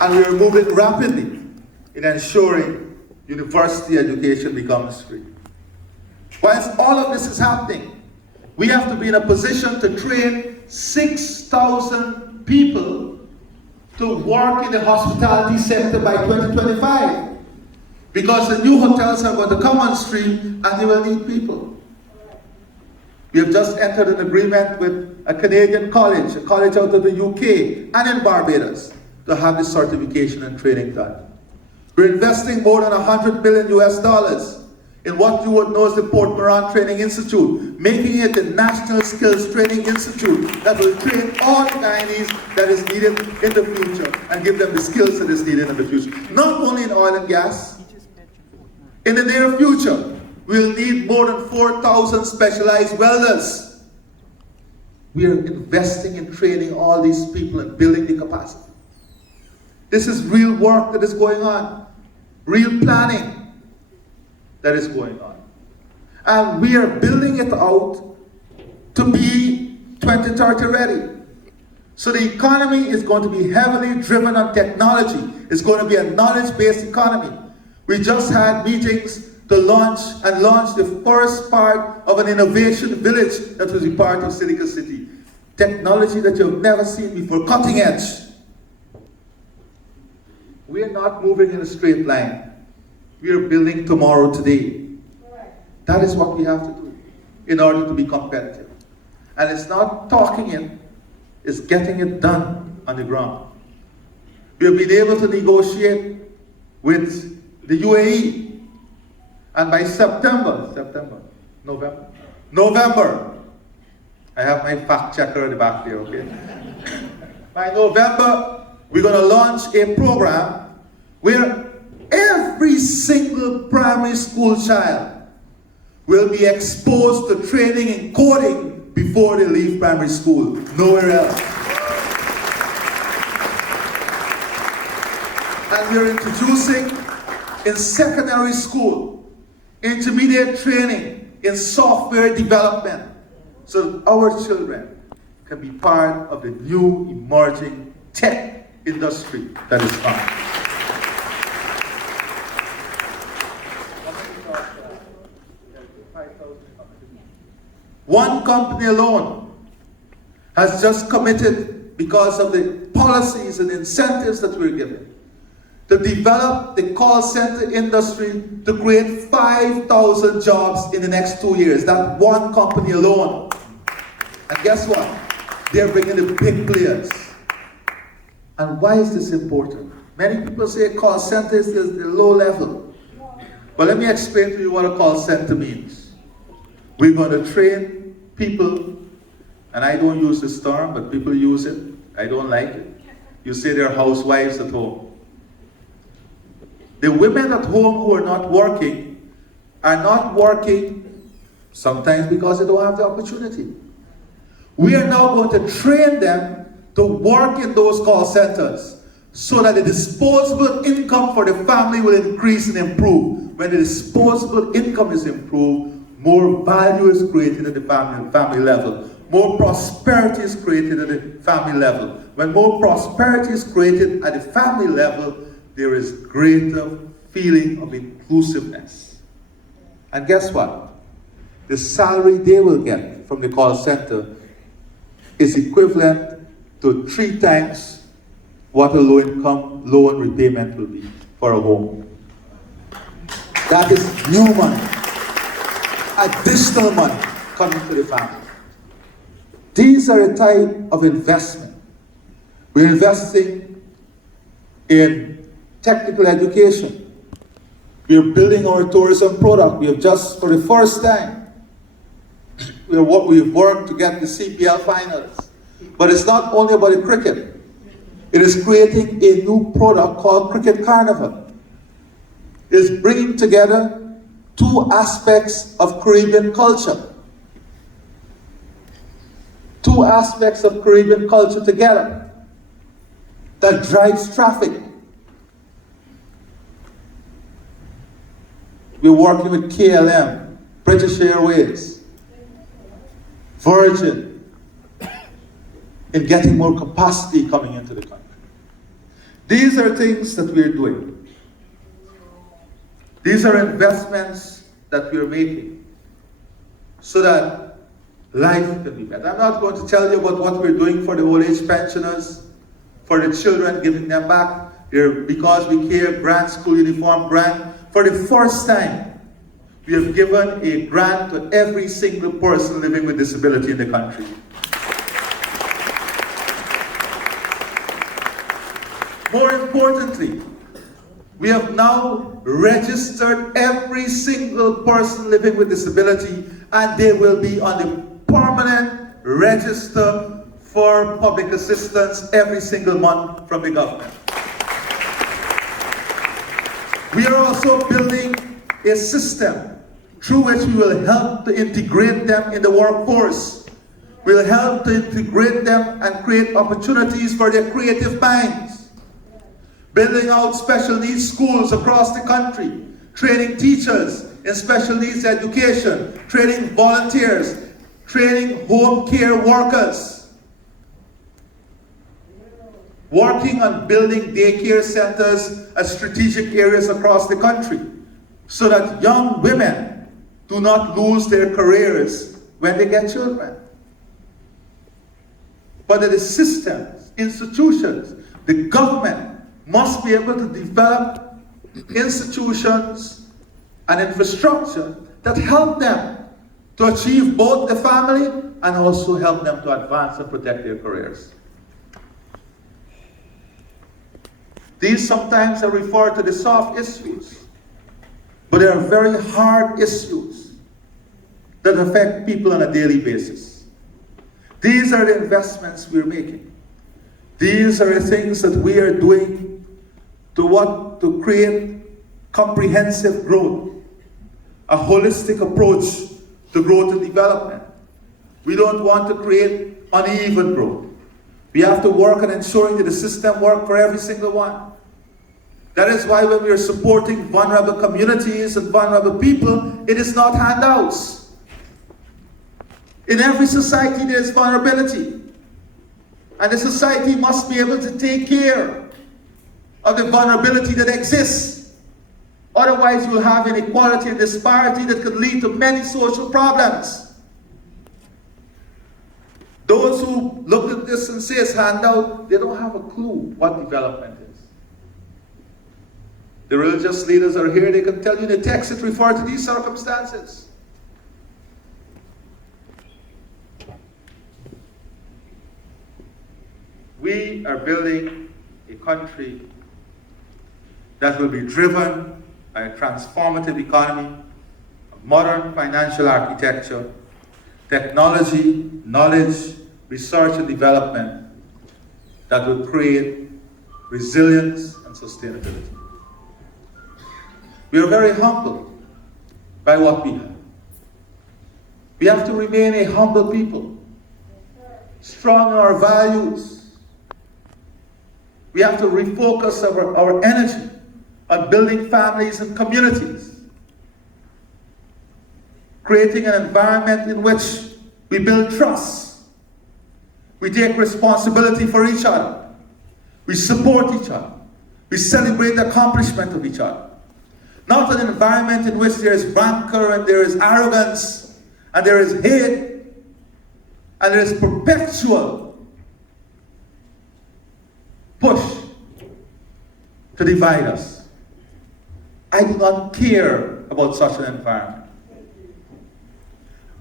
And we are moving rapidly in ensuring university education becomes free. Whilst all of this is happening, we have to be in a position to train 6,000 people to work in the hospitality sector by 2025. Because the new hotels are going to come on stream and they will need people. We have just entered an agreement with a Canadian college, a college out of the UK and in Barbados, to have this certification and training done. We're investing more than $100 million in what you would know as the Port Moran Training Institute, making it the National Skills Training Institute that will train all the Guyanese that is needed in the future and give them the skills that is needed in the future. Not only in oil and gas, in the near future, we'll need more than 4,000 specialized welders. We are investing in training all these people and building the capacity. This is real work that is going on, real planning that is going on. And we are building it out to be 2030 ready. So the economy is going to be heavily driven on technology. It's going to be a knowledge-based economy. We just had meetings to launch the first part of an innovation village that will be part of Silicon City. Technology that you've never seen before, cutting edge. We are not moving in a straight line. We are building tomorrow today. That is what we have to do in order to be competitive. And it's not talking it, it's getting it done on the ground. We have been able to negotiate with the UAE. And by November, I have my fact checker at the back there, okay? By November, we're going to launch a program where every single primary school child will be exposed to training in coding before they leave primary school, nowhere else. And we're introducing in secondary school, intermediate training in software development, so that our children can be part of the new emerging tech industry that is coming. One company alone has just committed, because of the policies and incentives that we're given, to develop the call center industry to create 5,000 jobs in the next 2 years. That one company alone. And guess what? They're bringing the big players. And why is this important? Many people say call center is the low level. But let me explain to you what a call center means. We're going to train people, and I don't use this term, but people use it. I don't like it. You say they're housewives at home. The women at home who are not working sometimes because they don't have the opportunity. We are now going to train them to work in those call centers so that the disposable income for the family will increase and improve. When the disposable income is improved, more value is created at the family level. More prosperity is created at the family level. When more prosperity is created at the family level, there is greater feeling of inclusiveness. And guess what? The salary they will get from the call center is equivalent to 3 times what a low-income loan repayment will be for a home. That is new money, additional money coming to the family. These are the type of investment. We're investing in technical education. We're building our tourism product. We have just, for the first time, we've worked to get the CPL finals. But it's not only about the cricket. It is creating a new product called Cricket Carnival. It's bringing together two aspects of Caribbean culture. Two aspects of Caribbean culture together that drives traffic. We're working with KLM, British Airways, Virgin, in getting more capacity coming into the country. These are things that we're doing. These are investments that we're making so that life can be better. I'm not going to tell you about what we're doing for the old age pensioners, for the children, giving them back their Because We Care grant, school uniform grant. For the first time, we have given a grant to every single person living with disability in the country. More importantly, we have now registered every single person living with disability, and they will be on the permanent register for public assistance every single month from the government. We are also building a system through which we will help to integrate them in the workforce. We'll help to integrate them and create opportunities for their creative minds. Building out special needs schools across the country, training teachers in special needs education, training volunteers, training home care workers. Working on building daycare centers at strategic areas across the country so that young women do not lose their careers when they get children. But that the systems, institutions, the government must be able to develop institutions and infrastructure that help them to achieve both the family and also help them to advance and protect their careers. These sometimes are referred to the soft issues, but they are very hard issues that affect people on a daily basis. These are the investments we're making. These are the things that we are doing to create comprehensive growth, a holistic approach to growth and development. We don't want to create uneven growth. We have to work on ensuring that the system works for every single one. That is why when we are supporting vulnerable communities and vulnerable people, it is not handouts. In every society there is vulnerability. And the society must be able to take care of the vulnerability that exists. Otherwise you will have inequality and disparity that could lead to many social problems. Those who look at this and say it's handout, they don't have a clue what development is. The religious leaders are here, they can tell you in the text it refers to these circumstances. We are building a country that will be driven by a transformative economy, a modern financial architecture, technology, knowledge, research and development that will create resilience and sustainability. We are very humbled by what we have. We have to remain a humble people, strong in our values. We have to refocus our energy on building families and communities, creating an environment in which we build trust. We take responsibility for each other. We support each other. We celebrate the accomplishment of each other. Not an environment in which there is rancor and there is arrogance and there is hate and there is perpetual push to divide us. I do not care about such an environment.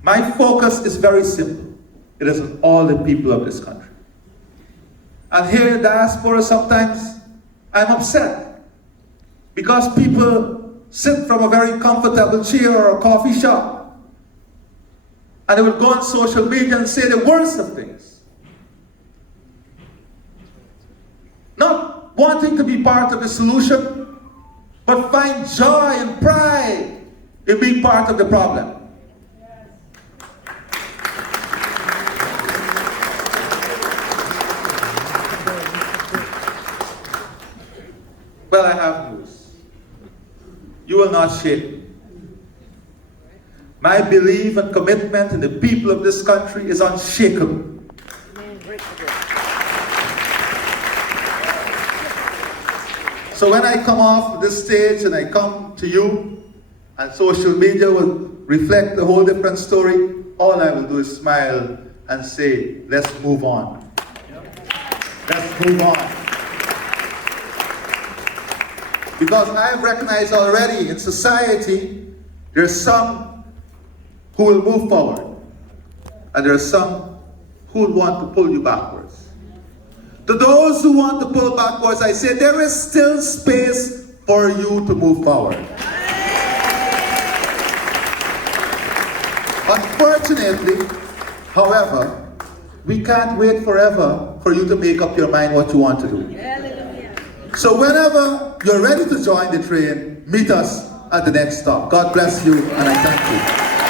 My focus is very simple. It is on all the people of this country. And here in diaspora, sometimes I'm upset because people sit from a very comfortable chair or a coffee shop and they will go on social media and say the worst of things. Not wanting to be part of the solution, but find joy and pride in being part of the problem. Well, I have news. You will not shake me. My belief and commitment in the people of this country is unshakable. So when I come off this stage and I come to you, and social media will reflect a whole different story, all I will do is smile and say, let's move on. Let's move on. Because I have recognized already in society, there's some who will move forward, and there are some who will want to pull you backwards. To those who want to pull backwards, I say there is still space for you to move forward. Unfortunately, however, we can't wait forever for you to make up your mind what you want to do. So whenever you're ready to join the train, meet us at the next stop. God bless you, and I thank you.